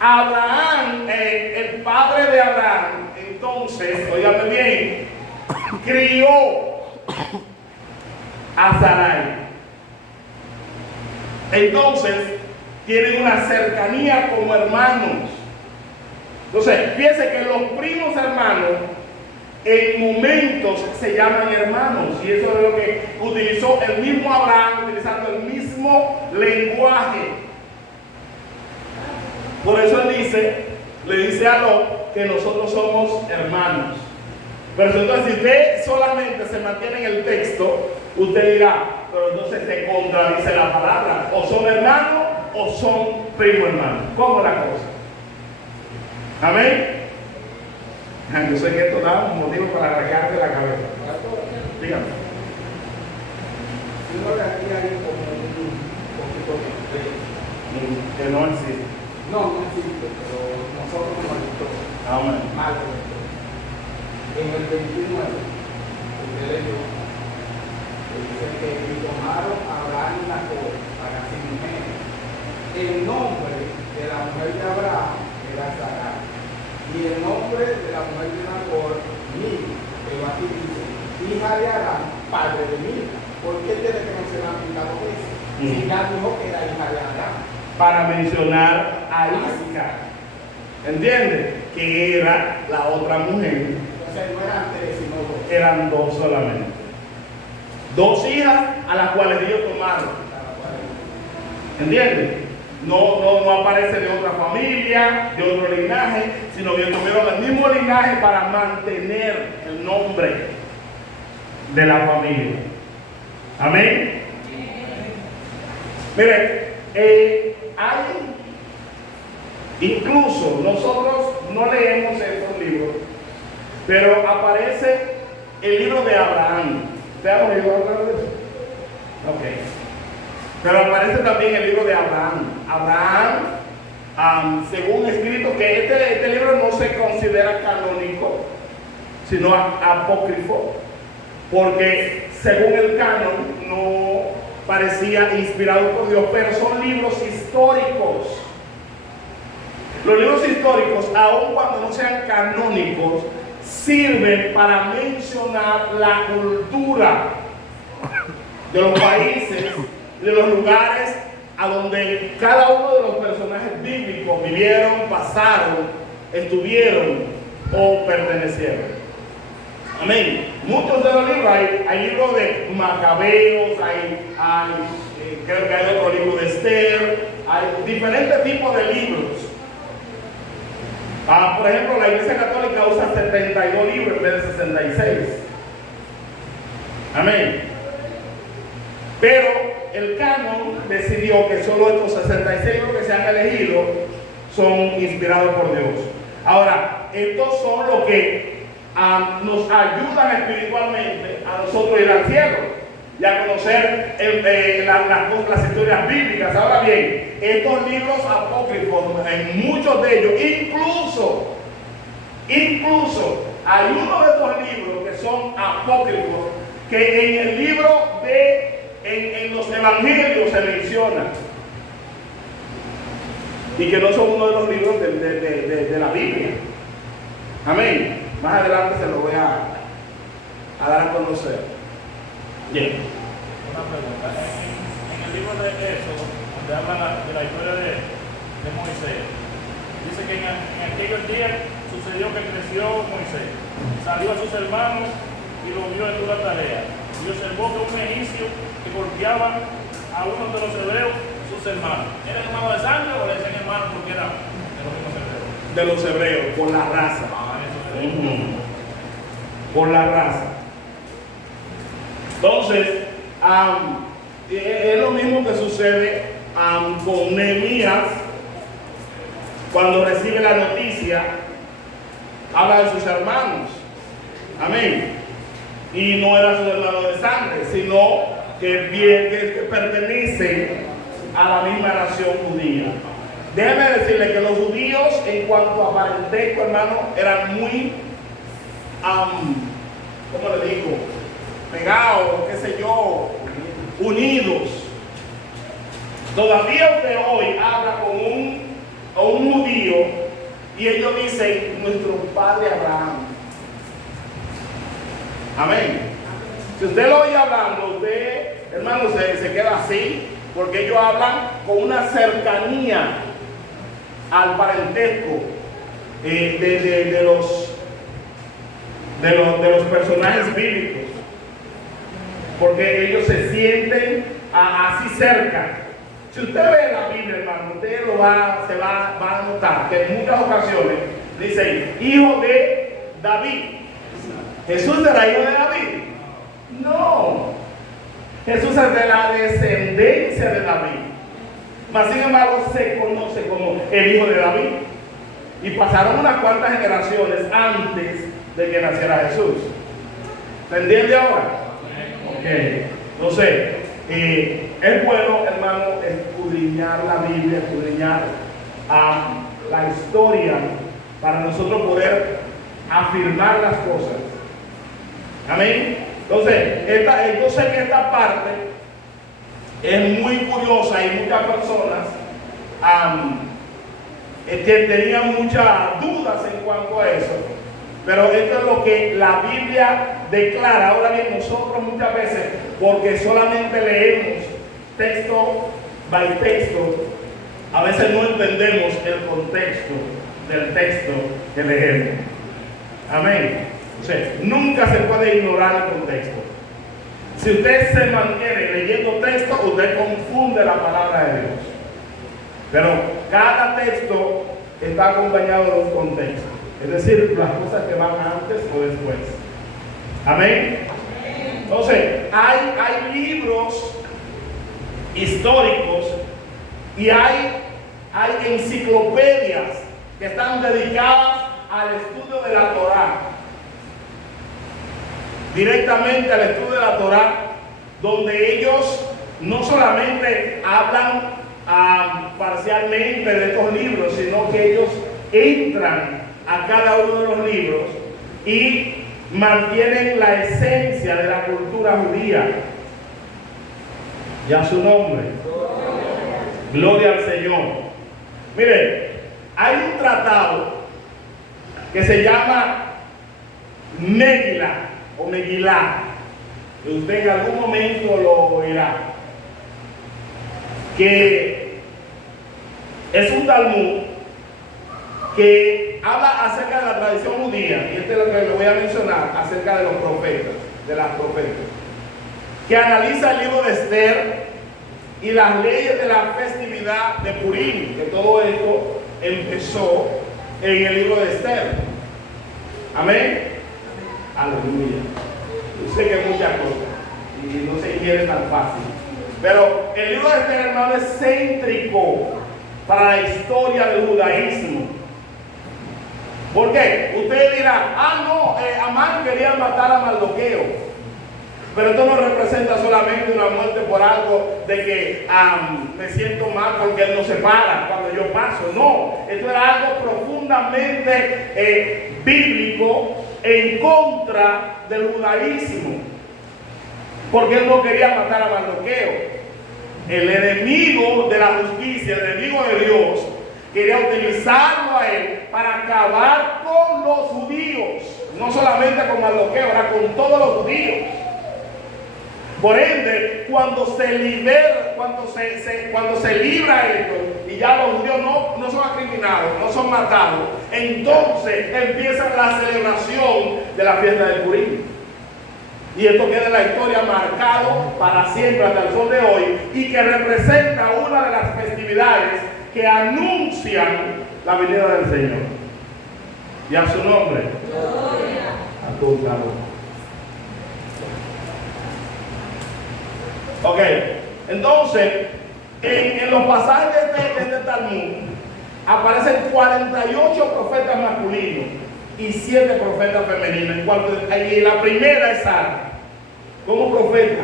Abraham, el padre de Abraham, entonces, óigame bien, crió a Sarai. Entonces, tienen una cercanía como hermanos. Entonces, fíjense que los primos hermanos en momentos se llaman hermanos, y eso es lo que utilizó el mismo Abraham, utilizando el mismo lenguaje. Por eso él le dice a Lot que nosotros somos hermanos. Pero entonces, si usted solamente se mantiene en el texto, usted dirá, pero entonces se contradice la palabra, o son hermanos o son primo hermanos. ¿Cómo es la cosa? Amén. Yo sé que esto da un motivo para arrancarte la cabeza. Dígame. Yo creo que aquí hay como un poquito de Que no existe. no existe, pero nosotros nos gustó. Amén. Mal. En el 29, usted leyó, dice que y tomaron a Abraham y Nacor para sí mujeres. El nombre de la mujer de Abraham era Sarai. Y el nombre de la mujer de Nacor, Milca, que aquí dice, hija de Arán, padre de Milca. ¿Por qué tiene que mencionar Milca dos veces? Si ya dijo que era hija de Arán. Para mencionar a Isca. ¿Entiende? Que era la otra mujer. Entonces no eran tres, sino dos. Eran dos solamente. Dos hijas a las cuales ellos tomaron. ¿Entiende? No aparece de otra familia, de otro linaje, sino que tuvieron el mismo linaje para mantener el nombre de la familia. Amén. Mire, hay, incluso nosotros no leemos estos libros, pero aparece el libro de Abraham. ¿Te ha oído hablar de eso? Ok. Pero aparece también el libro de Abraham. Abraham, según escrito, que este libro no se considera canónico, sino apócrifo, porque según el canon no parecía inspirado por Dios, pero son libros históricos. Los libros históricos, aun cuando no sean canónicos, sirven para mencionar la cultura de los países, de los lugares a donde cada uno de los personajes bíblicos vivieron, pasaron, estuvieron o pertenecieron. Amén. Muchos de los libros, hay libros de Macabeos, creo que hay otro libro de Esther, hay diferentes tipos de libros. Por ejemplo, la Iglesia Católica usa 72 libros en vez de 66. Amén. Pero el canon decidió que solo estos 66 libros que se han elegido son inspirados por Dios. Ahora, estos son los que nos ayudan espiritualmente a nosotros ir al cielo y a conocer las historias bíblicas. Ahora bien, estos libros apócrifos, en muchos de ellos, incluso hay uno de estos libros que son apócrifos que en el libro en los evangelios se menciona y que no son uno de los libros de la Biblia. Amén. Más adelante se lo voy a dar a conocer. Bien. Una pregunta. En el libro de Éxodo, donde habla de la historia de Moisés, dice que en aquellos días sucedió que creció Moisés, salió a sus hermanos y lo vio en toda tarea, y observó que un egipcio que golpeaba a uno de los hebreos, sus hermanos. ¿Eran hermanos de sangre o le decían hermanos porque eran de los mismos hebreos? De los hebreos, por la raza. Por la raza. Entonces, es lo mismo que sucede con Nehemías cuando recibe la noticia, habla de sus hermanos. Amén. Y no eran sus hermanos de sangre, sino que pertenecen a la misma nación judía. Déjeme decirle que los judíos, en cuanto a parentesco, hermano, eran muy, ¿cómo le digo? Pegados, qué sé yo, unidos. Todavía usted hoy habla con un judío y ellos dicen, nuestro padre Abraham. Amén. Si usted lo oye hablando, usted, hermano, se queda así, porque ellos hablan con una cercanía al parentesco de los personajes bíblicos, porque ellos se sienten así cerca. Si usted ve la Biblia, hermano, usted va a notar que en muchas ocasiones dice hijo de David. ¿Jesús era hijo de David? No. Jesús es de la descendencia de David. Mas sin embargo se conoce como el hijo de David. Y pasaron unas cuantas generaciones antes de que naciera Jesús. ¿Se entiende ahora? Ok. Entonces, es bueno, hermano, escudriñar la Biblia, escudriñar la historia para nosotros poder afirmar las cosas. Amén. Entonces, yo sé que esta parte es muy curiosa y muchas personas que tenían muchas dudas en cuanto a eso. Pero esto es lo que la Biblia declara. Ahora bien, nosotros muchas veces, porque solamente leemos texto by texto, a veces no entendemos el contexto del texto que leemos. Amén. O sea, nunca se puede ignorar el contexto. Si usted se mantiene leyendo texto, usted confunde la palabra de Dios. Pero cada texto está acompañado de un contexto. Es decir, las cosas que van antes o después. Amén. Entonces, hay libros históricos y hay enciclopedias que están dedicadas al estudio de la Torá. Directamente al estudio de la Torá, donde ellos no solamente hablan parcialmente de estos libros, sino que ellos entran a cada uno de los libros y mantienen la esencia de la cultura judía. Ya su nombre. Gloria al Señor. Miren, hay un tratado que se llama Megilá o Megilá, que usted en algún momento lo oirá, que es un Talmud que habla acerca de la tradición judía, y este es lo que le voy a mencionar acerca de los profetas, de las profetas, que analiza el libro de Esther y las leyes de la festividad de Purim, que todo esto empezó en el libro de Esther. Amén. Aleluya. Yo sé que hay muchas cosas y no se quiere tan fácil, pero el libro de Esther, hermano, es céntrico para la historia del judaísmo. ¿Por qué? Usted dirá, no, Amán quería matar a Mardoqueo. Pero esto no representa solamente una muerte por algo de que me siento mal porque él no se para cuando yo paso. No, esto era algo profundamente bíblico en contra del judaísmo. Porque él no quería matar a Mardoqueo. El enemigo de la justicia, el enemigo de Dios, quería utilizarlo a él para acabar con los judíos. No solamente con Mardoqueo, era con todos los judíos. Por ende, cuando se libra esto y ya los judíos no son acriminados, no son matados, entonces empieza la celebración de la fiesta de Purim. Y esto queda en la historia marcado para siempre hasta el sol de hoy y que representa una de las festividades que anuncian la venida del Señor. Y a su nombre. Gloria. A tu calor. Ok, entonces, en los pasajes de este Talmud aparecen 48 profetas masculinos y 7 profetas femeninos. Y la primera es Sara, como profeta.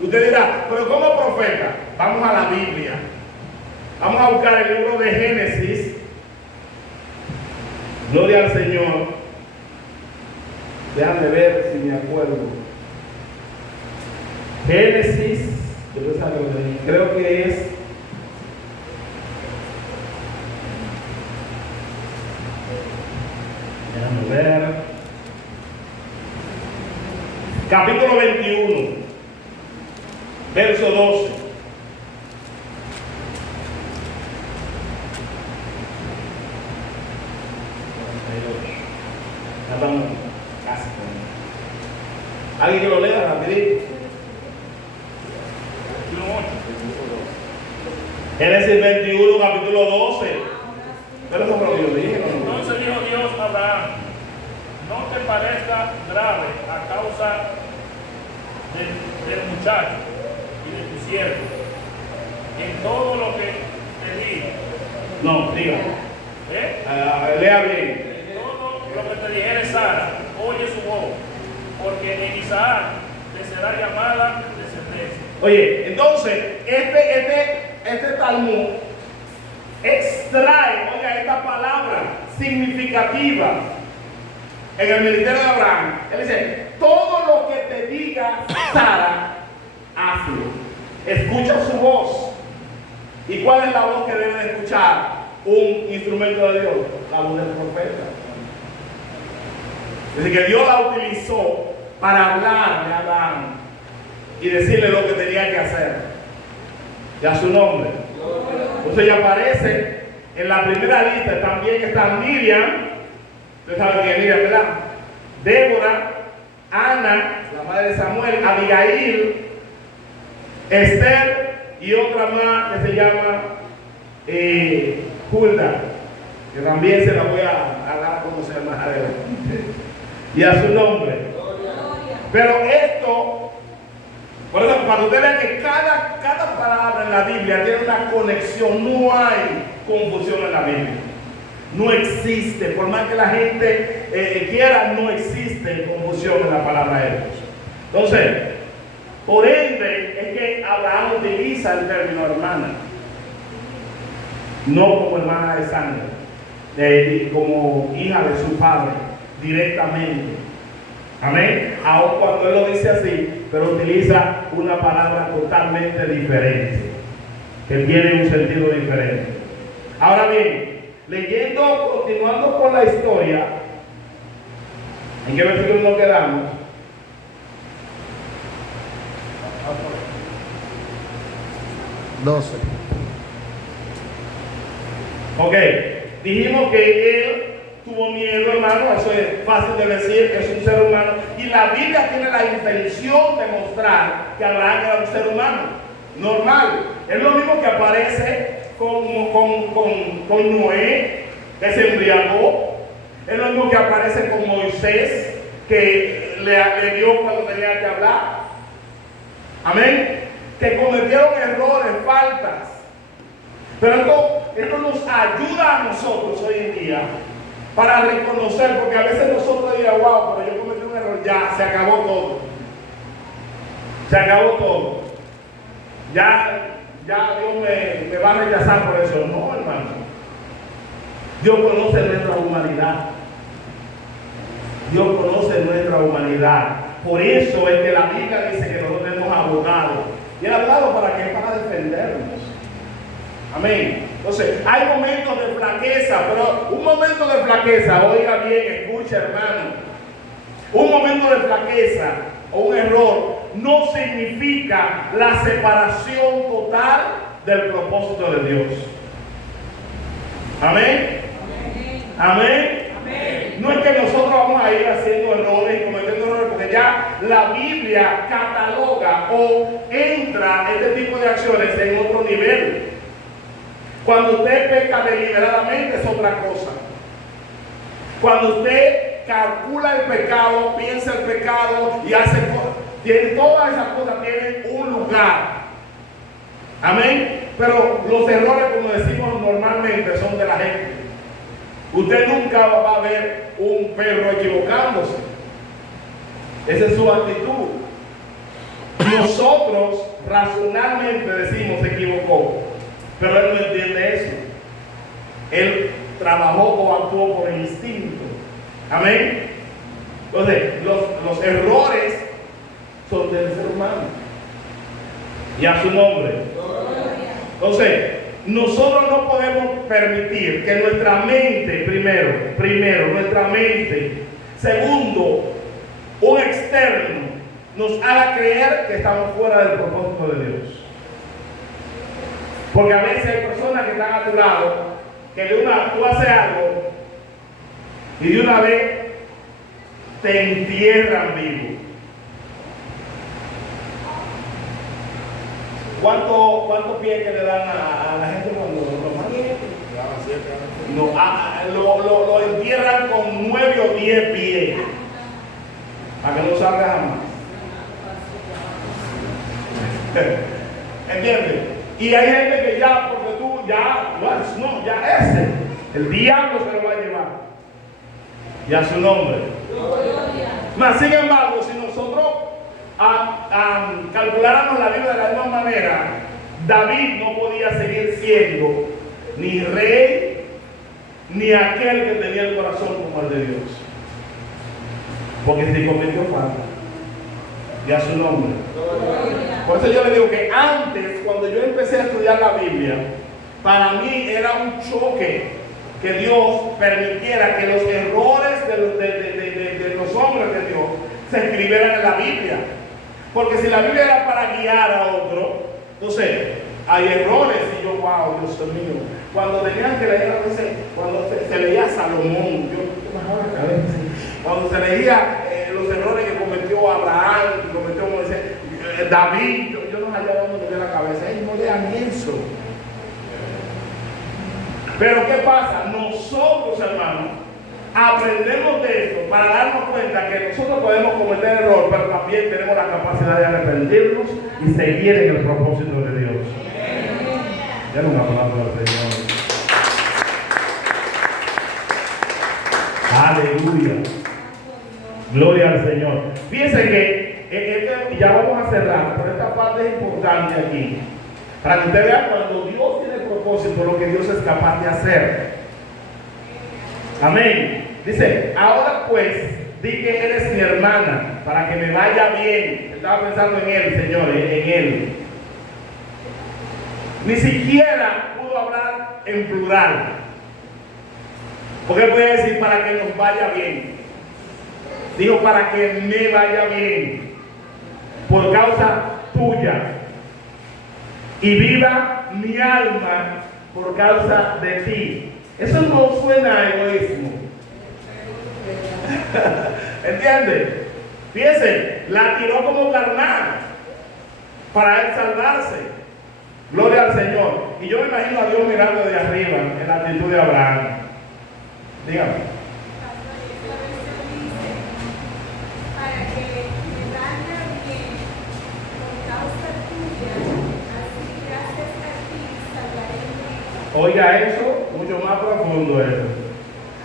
Usted dirá, pero como profeta, vamos a la Biblia. Vamos a buscar el libro de Génesis. Gloria al Señor. Déjame ver si me acuerdo. Génesis, creo que es déjame ver, capítulo 21, verso 12. Alguien que lo lea rapidito. 21:8. Génesis 21, capítulo 12. Pero eso fue lo que yo dije. ¿No? Entonces dijo Dios a Abraham: no te parezca grave a causa del muchacho y de tu siervo. En todo lo que te diga. No, diga. Lea bien. En todo lo que te dijere Sara, oye su voz, porque en Isaac te será llamada descendencia. Oye, entonces, este Talmud extrae, oiga, esta palabra significativa en el ministerio de Abraham. Él dice, todo lo que te diga Sara, hazlo. Escucha su voz. ¿Y cuál es la voz que debe de escuchar un instrumento de Dios? La voz del profeta. Es decir, que Dios la utilizó para hablarle a Abraham y decirle lo que tenía que hacer. Ya su nombre. Entonces ya aparece en la primera lista. También está Miriam. Ustedes saben quién es Miriam, ¿verdad? Débora, Ana, la madre de Samuel, Abigail, Esther y otra más que se llama Hulda, que también se la voy a dar a conocer más adelante. Y a su nombre. Pero esto, por eso, cuando usted ve que cada palabra en la Biblia tiene una conexión, no hay confusión en la Biblia. No existe, por más que la gente quiera, no existe confusión en la palabra de Dios. Entonces, por ende, es que Abraham utiliza el término hermana, no como hermana de sangre, como hija de su padre, directamente. Amén. Aun cuando él lo dice así, pero utiliza una palabra totalmente diferente, que tiene un sentido diferente. Ahora bien, continuando con la historia, ¿en qué versículo nos quedamos? Ok, dijimos que él tuvo miedo, hermano, eso es fácil de decir, que es un ser humano, y la Biblia tiene la intención de mostrar que Abraham era un ser humano, normal. Es lo mismo que aparece con Noé, que se embriagó, es lo mismo que aparece con Moisés, que le dio cuando tenía que hablar. Amén. Que cometieron errores, faltas. Pero esto nos ayuda a nosotros hoy en día para reconocer, porque a veces nosotros diremos, wow, pero yo cometí un error, ya, se acabó todo. Se acabó todo. Ya Dios me va a rechazar por eso. No, hermano. Dios conoce nuestra humanidad. Dios conoce nuestra humanidad. Por eso es que la Biblia dice que nosotros tenemos abogados. Y el abogado, ¿para qué? Para defendernos. Amén. Entonces, hay momentos de flaqueza, pero un momento de flaqueza, oiga bien, escucha, hermano. Un momento de flaqueza o un error no significa la separación total del propósito de Dios. Amén. Amén. No es que nosotros vamos a ir haciendo errores y cometiendo errores, porque ya la Biblia cataloga o entra este tipo de acciones en otro nivel. Cuando usted peca deliberadamente es otra cosa. Cuando usted calcula el pecado, piensa el pecado y hace cosas, todas esas cosas tienen un lugar. Amén. Pero los errores, como decimos normalmente, son de la gente. Usted nunca va a ver un perro equivocándose. Esa es su actitud. Nosotros racionalmente decimos se equivocó, pero él no entiende eso. Él trabajó o actuó por el instinto. Amén. Entonces, los errores son del ser humano. Y a su nombre. Entonces, nosotros no podemos permitir que nuestra mente, primero, nuestra mente, segundo, un externo, nos haga creer que estamos fuera del propósito de Dios. Porque a veces hay personas que están a tu lado, que tú haces algo y de una vez te entierran vivo. ¿Cuántos pies que le dan a la gente cuando lo matan? No, lo entierran con 9 o 10 pies. Para que no salga jamás. ¿Entiendes? Y hay gente que ya, porque tú ya, no, ya ese, el diablo se lo va a llevar. Y a su nombre. Mas, sin embargo, si nosotros calculáramos la Biblia de la misma manera, David no podía seguir siendo ni rey, ni aquel que tenía el corazón como el de Dios. Porque se cometió falta. Y a su nombre. Por eso yo le digo que antes, cuando yo empecé a estudiar la Biblia, para mí era un choque que Dios permitiera que los errores de los hombres de Dios se escribieran en la Biblia. Porque si la Biblia era para guiar a otro, entonces hay errores. Y yo, wow, Dios mío. Cuando tenían que leer a veces, cuando se leía Salomón, yo me bajaba la cabeza. Cuando se leía los errores que cometió Abraham, que cometió Moisés, David, yo no hallaba donde me dio la cabeza. No lean eso. Pero ¿qué pasa? Nosotros, hermanos, aprendemos de esto para darnos cuenta que nosotros podemos cometer error, pero también tenemos la capacidad de arrepentirnos y seguir en el propósito de Dios. Denle un aplauso al Señor. Aleluya. Gloria al Señor. Fíjense que ya vamos a cerrar, pero esta parte es importante aquí. Para que usted vea cuando Dios tiene propósito, lo que Dios es capaz de hacer. Amén. Dice, ahora pues, di que eres mi hermana, para que me vaya bien. Estaba pensando en él, señores, en él. Ni siquiera pudo hablar en plural. Porque puede decir para que nos vaya bien. Dijo para que me vaya bien. Por causa tuya. Y viva mi alma por causa de ti. Eso no suena a egoísmo. ¿Entiendes? Fíjense, la tiró como carnal para él salvarse. Gloria al Señor. Y yo me imagino a Dios mirando de arriba en la actitud de Abraham. Dígame. Oiga eso, mucho más profundo eso.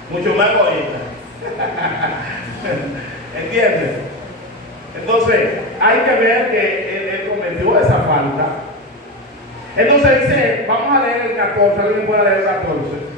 Mucho más egoísta. ¿Entiendes? Entonces, hay que ver que él cometió esa falta. Entonces dice, vamos a leer el 14, alguien puede leer el 14.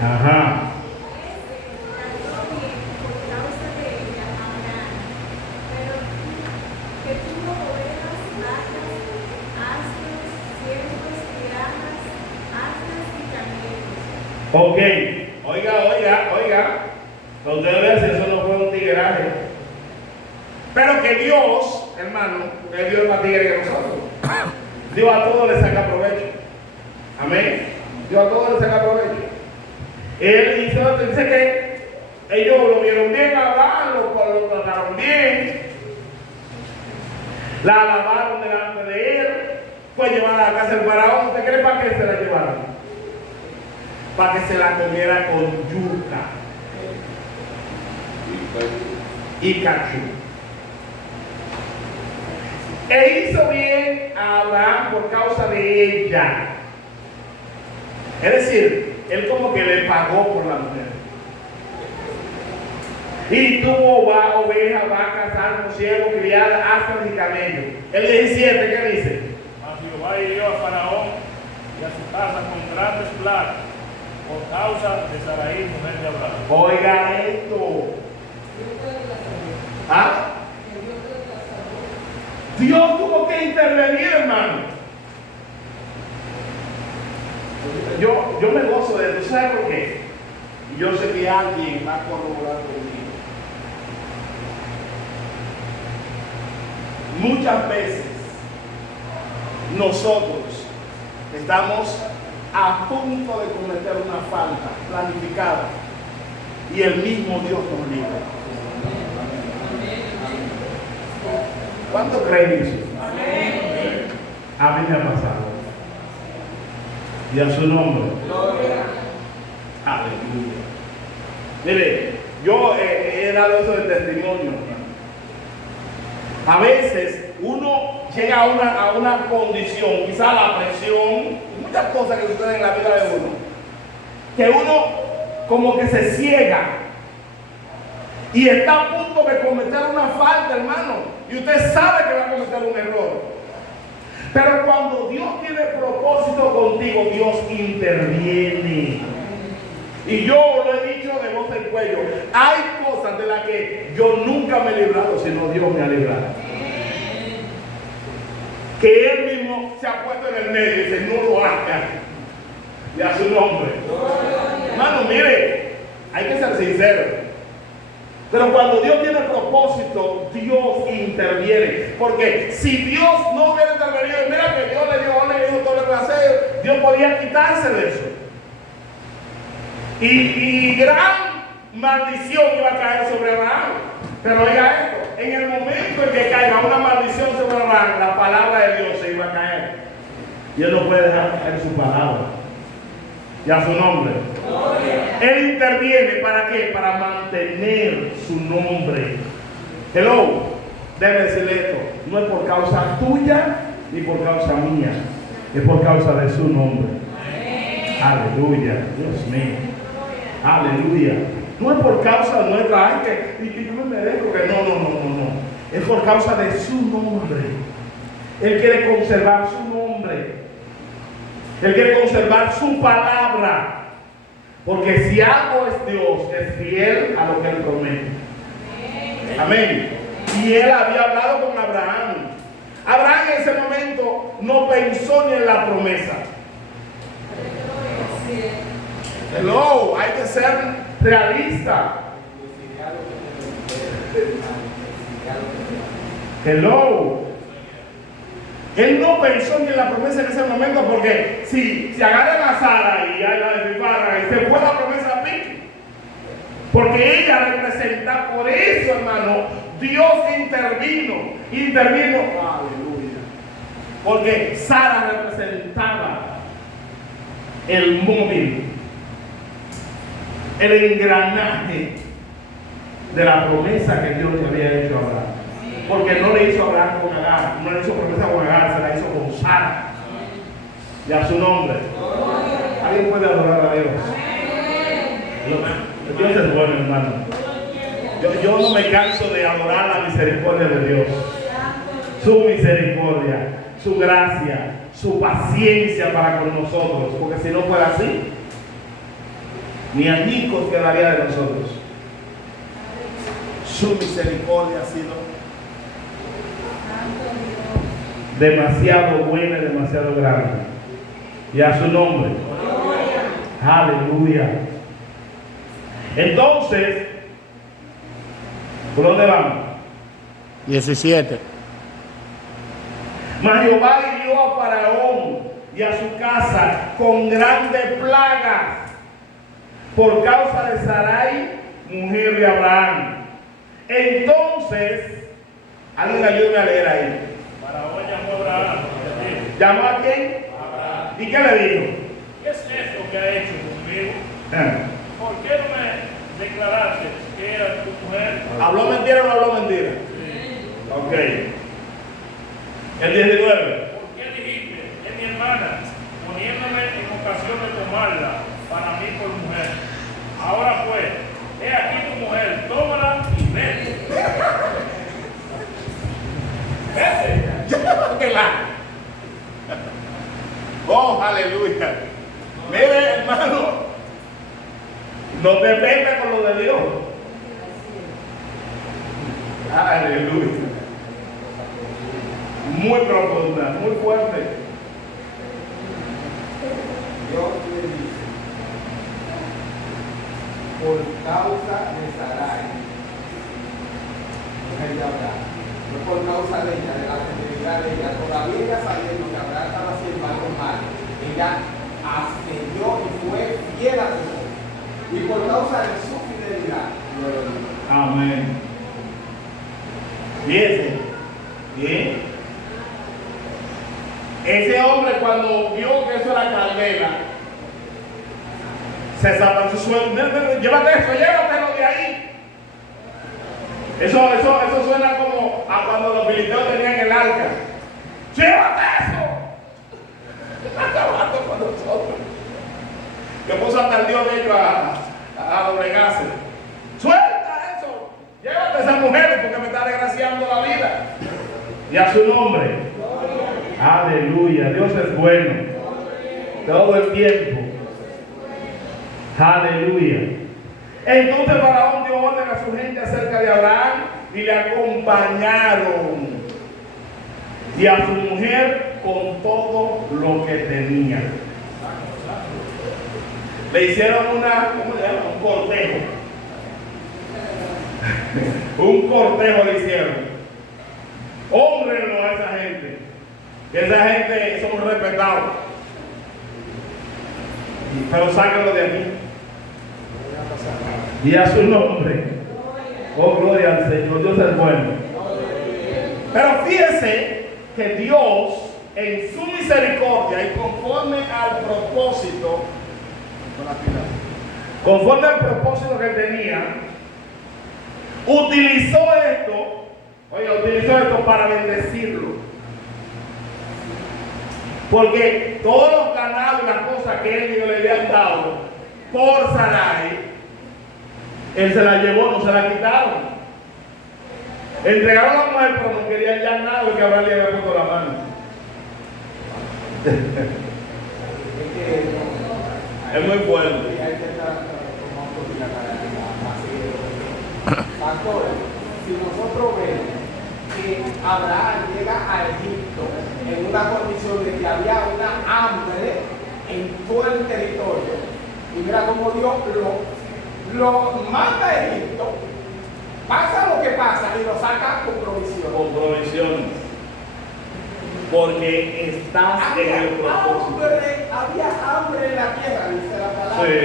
Ajá. Ok, oiga. Para ustedes vean si eso no fue un tigueraje. Pero que Dios, hermano, porque Dios es más tigre que nosotros. Dios a todos le saca provecho. Amén. Dios a todos le saca provecho. Él dice que ellos lo vieron bien hablar, lo trataron bien, la alabaron delante de él, fue llevada a la casa del faraón. ¿Usted cree para qué se la llevaron? Para que se la comiera con yuca y cachú. E hizo bien a Abraham por causa de ella. Es decir, él como que le pagó por la mujer. Y tuvo ovejas, vacas, asnos, siervos, criadas, asnos y camellos. El 17, ¿qué dice? Mas Jehová hirió a Faraón y a su casa con grandes plagas por causa de Sarai, mujer de Abraham. Oiga esto. ¿Ah? Dios tuvo que intervenir, hermano. Yo me gozo de esto. ¿Sabes por qué? Yo sé que alguien va a corroborar conmigo. Muchas veces nosotros estamos a punto de cometer una falta planificada y el mismo Dios nos libra. ¿Cuánto creen eso? A mí me ha pasado. Y a su nombre. Aleluya. Mire, yo he dado eso de testimonio. A veces uno llega a una condición, quizá la presión, muchas cosas que suceden en la vida de uno, que uno como que se ciega y está a punto de cometer una falta, hermano, y usted sabe que va a cometer un error. Pero cuando Dios tiene propósito contigo, Dios interviene. Y yo lo he dicho de voz en cuello, hay cosas de las que yo nunca me he librado, sino Dios me ha librado. Que Él mismo se ha puesto en el medio y dice, no lo haga. Y a su nombre. Hermano, mire, hay que ser sincero. Pero cuando Dios tiene propósito, Dios interviene. Porque si Dios no hubiera intervenido, mira que Dios le dio orden y dijo todo lo que va a hacer, Dios podía quitarse de eso. Y gran maldición iba a caer sobre Abraham. Pero oiga esto, en el momento en que caiga una maldición sobre Abraham, la palabra de Dios se iba a caer. Y Él no puede dejar caer su palabra. Y a su nombre. Él interviene ¿para qué? Para mantener su nombre. Hello, debe decirle esto, no es por causa tuya ni por causa mía, es por causa de su nombre. Aleluya, Dios mío. Aleluya. No es por causa nuestra, ay, que yo me merezco que no. Es por causa de su nombre. Él quiere conservar su nombre. Él quiere conservar su palabra. Porque si algo es Dios, es fiel a lo que Él promete. Amén. Y Él había hablado con Abraham. Abraham en ese momento no pensó ni en la promesa. Hello, hay que ser realista. Hello. Él no pensó ni en la promesa en ese momento, porque si agarran a Sara y a la despilfarran y se fue la promesa a pique. Porque ella representa, por eso, hermano, Dios intervino, aleluya. Porque Sara representaba el móvil, el engranaje de la promesa que Dios le había hecho a Abraham. Porque no le hizo a Abraham con Agar, no le hizo promesa con Agar, se la hizo con Sara. Y a su nombre. ¿Alguien puede adorar a Dios? Dios es bueno, hermano. Yo no me canso de adorar la misericordia de Dios. Su misericordia, su gracia, su paciencia para con nosotros. Porque si no fuera así, ni añicos quedaría de nosotros. Su misericordia ha sido demasiado buena y demasiado grande. Y a su nombre. Aleluya. Entonces, ¿por dónde vamos? 17. Mas Jehová hirió a Faraón y a su casa con grandes plagas por causa de Sarai, mujer de Abraham. Entonces, alguien ayúdame a leer ahí. Faraón llamó a Abraham. ¿Llamó a quién? Abraham. ¿Y qué le dijo? ¿Qué es esto que ha hecho conmigo? ¿Por qué no me declaraste que era tu mujer? ¿Habló mentira o no habló mentira? Sí. Ok. El 19. ¿Por qué dijiste, es mi hermana, poniéndome en ocasión de tomarla para mí por mujer? Ahora pues, he aquí tu mujer, tómala y vete. Vete. Oh, aleluya. Mire, hermano, no te metas con lo de Dios. Aleluya. Muy profunda, muy fuerte. Dios le dice. de Abraham. No por causa de ella, de la fidelidad de ella, todavía ella sabiendo que Abraham estaba haciendo algo mal, ella ascendió y fue fiel a Dios. Y por causa de su fidelidad, Amén. Fíjense, bien. Ese hombre cuando vio que eso era candela, se zapato su sueldo. Llévate eso, llévatelo de ahí. Eso suena como a cuando los filisteos tenían el arca. ¡Llévate eso! Está acabando con nosotros. Que puso hasta el Dios de ellos a doblegarse. ¡Suelta eso! Llévate a esas mujeres porque me está desgraciando la vida. Y a su nombre. Aleluya. Dios es bueno. Todo el tiempo. Aleluya. Entonces Faraón dio orden a su gente acerca de Abraham y le acompañaron. Y a su mujer con todo lo que tenía. Le hicieron ¿cómo le llaman? Un cortejo. Un cortejo le hicieron. Hómbrenlo a esa gente. Que esa gente son respetados. Pero sáquenlo de aquí. Y a su nombre. Oh, gloria al Señor. Dios es bueno. Pero fíjense que Dios, en su misericordia y conforme al propósito que tenía, utilizó esto para bendecirlo. Porque todos los ganados y las cosas que él y Dios le habían dado por Sarai, él se las llevó, no se las quitaron. Entregaron a la mujer, pero no querían ya nada de que Abraham le había puesto la mano. Es muy fuerte. Pastor, si nosotros vemos que Abraham llega a Egipto en una condición de que había una hambre en todo el territorio, y mira cómo Dios lo manda a Egipto, pasa lo que pasa y lo saca con provisión. Con provisiones. Porque estás en el propósito. Había hambre en la tierra, dice la palabra. Sí.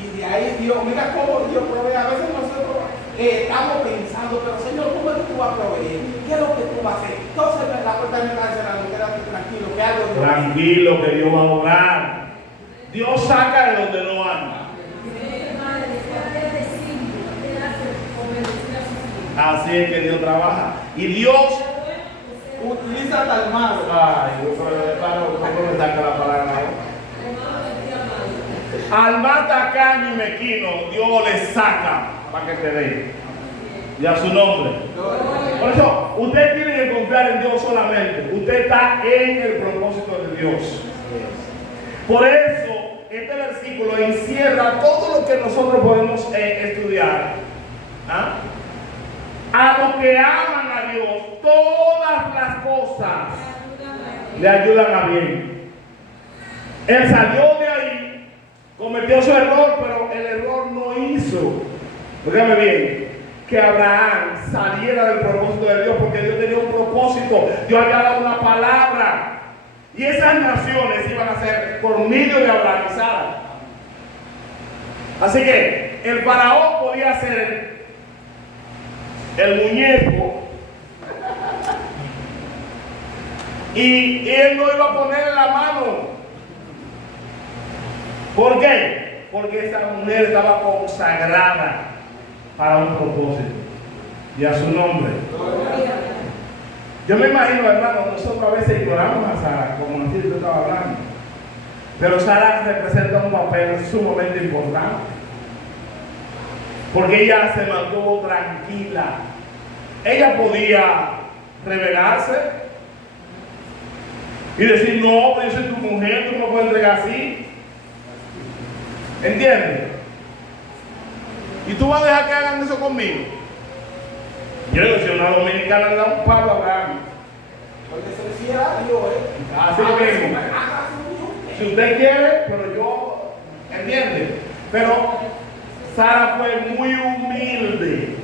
Y de ahí Dios, mira cómo Dios provee. A veces nosotros estamos pensando, pero Señor, ¿cómo es que tú vas a proveer? ¿Qué es lo que tú vas a hacer? Entonces la puerta me está diciendo, quédate tranquilo, que algo Dios. Tranquilo, que Dios va a obrar. Dios saca de donde no anda. Así es que Dios trabaja. Y Dios utiliza tal malo. ay, ¿cómo me saca la palabra? Al más tacaño y mequino, Dios le saca para que te dé. Y a su nombre. Por eso, usted tiene que confiar en Dios solamente. Usted está en el propósito de Dios. Por eso, este versículo encierra todo lo que nosotros podemos estudiar. ¿Ah? A los que aman a Dios, todas las cosas le ayudan a bien. Él salió de ahí, cometió su error, pero el error no hizo, dígame bien, que Abraham saliera del propósito de Dios, porque Dios tenía un propósito. Dios había dado una palabra, y esas naciones iban a ser por medio de Abraham y Sara. Así que el faraón podía ser el muñeco, y él no iba a ponerle la mano. ¿Por qué? Porque esa mujer estaba consagrada para un propósito, y a su nombre. Yo me imagino, hermano, nosotros a veces ignoramos a Sara, como así yo estaba hablando, pero Sara representa un papel sumamente importante, porque ella se mantuvo tranquila. Ella podía rebelarse y decir, no, yo soy tu mujer, tú no me puedes entregar así. ¿Entiendes? ¿Y tú vas a dejar que hagan eso conmigo? Yo digo, si una dominicana le da un palo a Abraham, Porque se decía Dios, así mismo. Si usted quiere, pero yo, ¿entiende? Pero Sara fue muy humilde.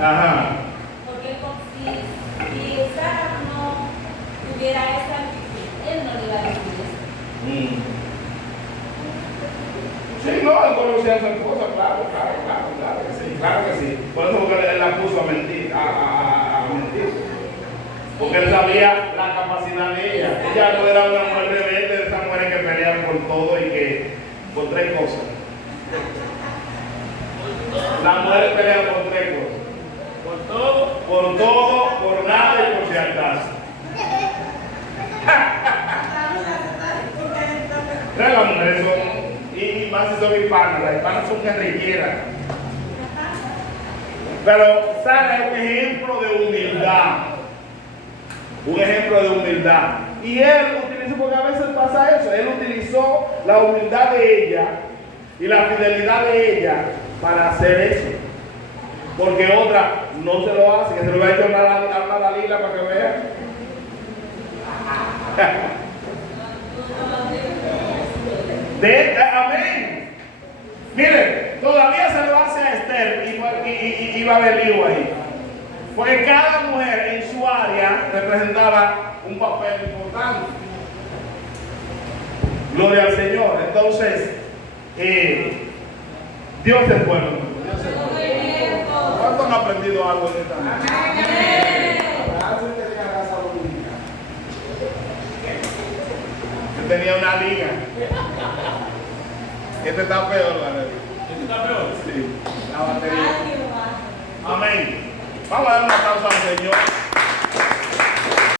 Ajá. Porque si Sara no tuviera esa actitud, él no le iba a decir eso. Sí, no, él conocía a su esposa, claro que sí. Por eso porque él la puso a mentir, a mentir. Porque él sabía la capacidad de ella. Ella no era una mujer rebelde, de esas mujeres que pelean por todo y que por 3 cosas. Las mujeres pelean por 3 cosas. Por todo, por nada y por si acaso. Las mujeres son, y más si son hispanas, las hispanas son guerrilleras. Pero Sara es un ejemplo de humildad. Un ejemplo de humildad. Y él utilizó, porque a veces pasa eso, él utilizó la humildad de ella y la fidelidad de ella para hacer eso. Porque otra no se lo hace, que se lo va a echar a Dalila para que vea. Amén. Miren, todavía se lo hace a Esther y va a haber lío ahí. Porque cada mujer en su área representaba un papel importante. Gloria al Señor. Entonces, Dios es bueno. Dios es bueno. ¿Cuántos han aprendido algo en esta noche? Yo tenía una liga. Este está peor, la verdad. ¿Este está peor? Sí, la batería. Amén. Vamos a dar un aplauso al Señor.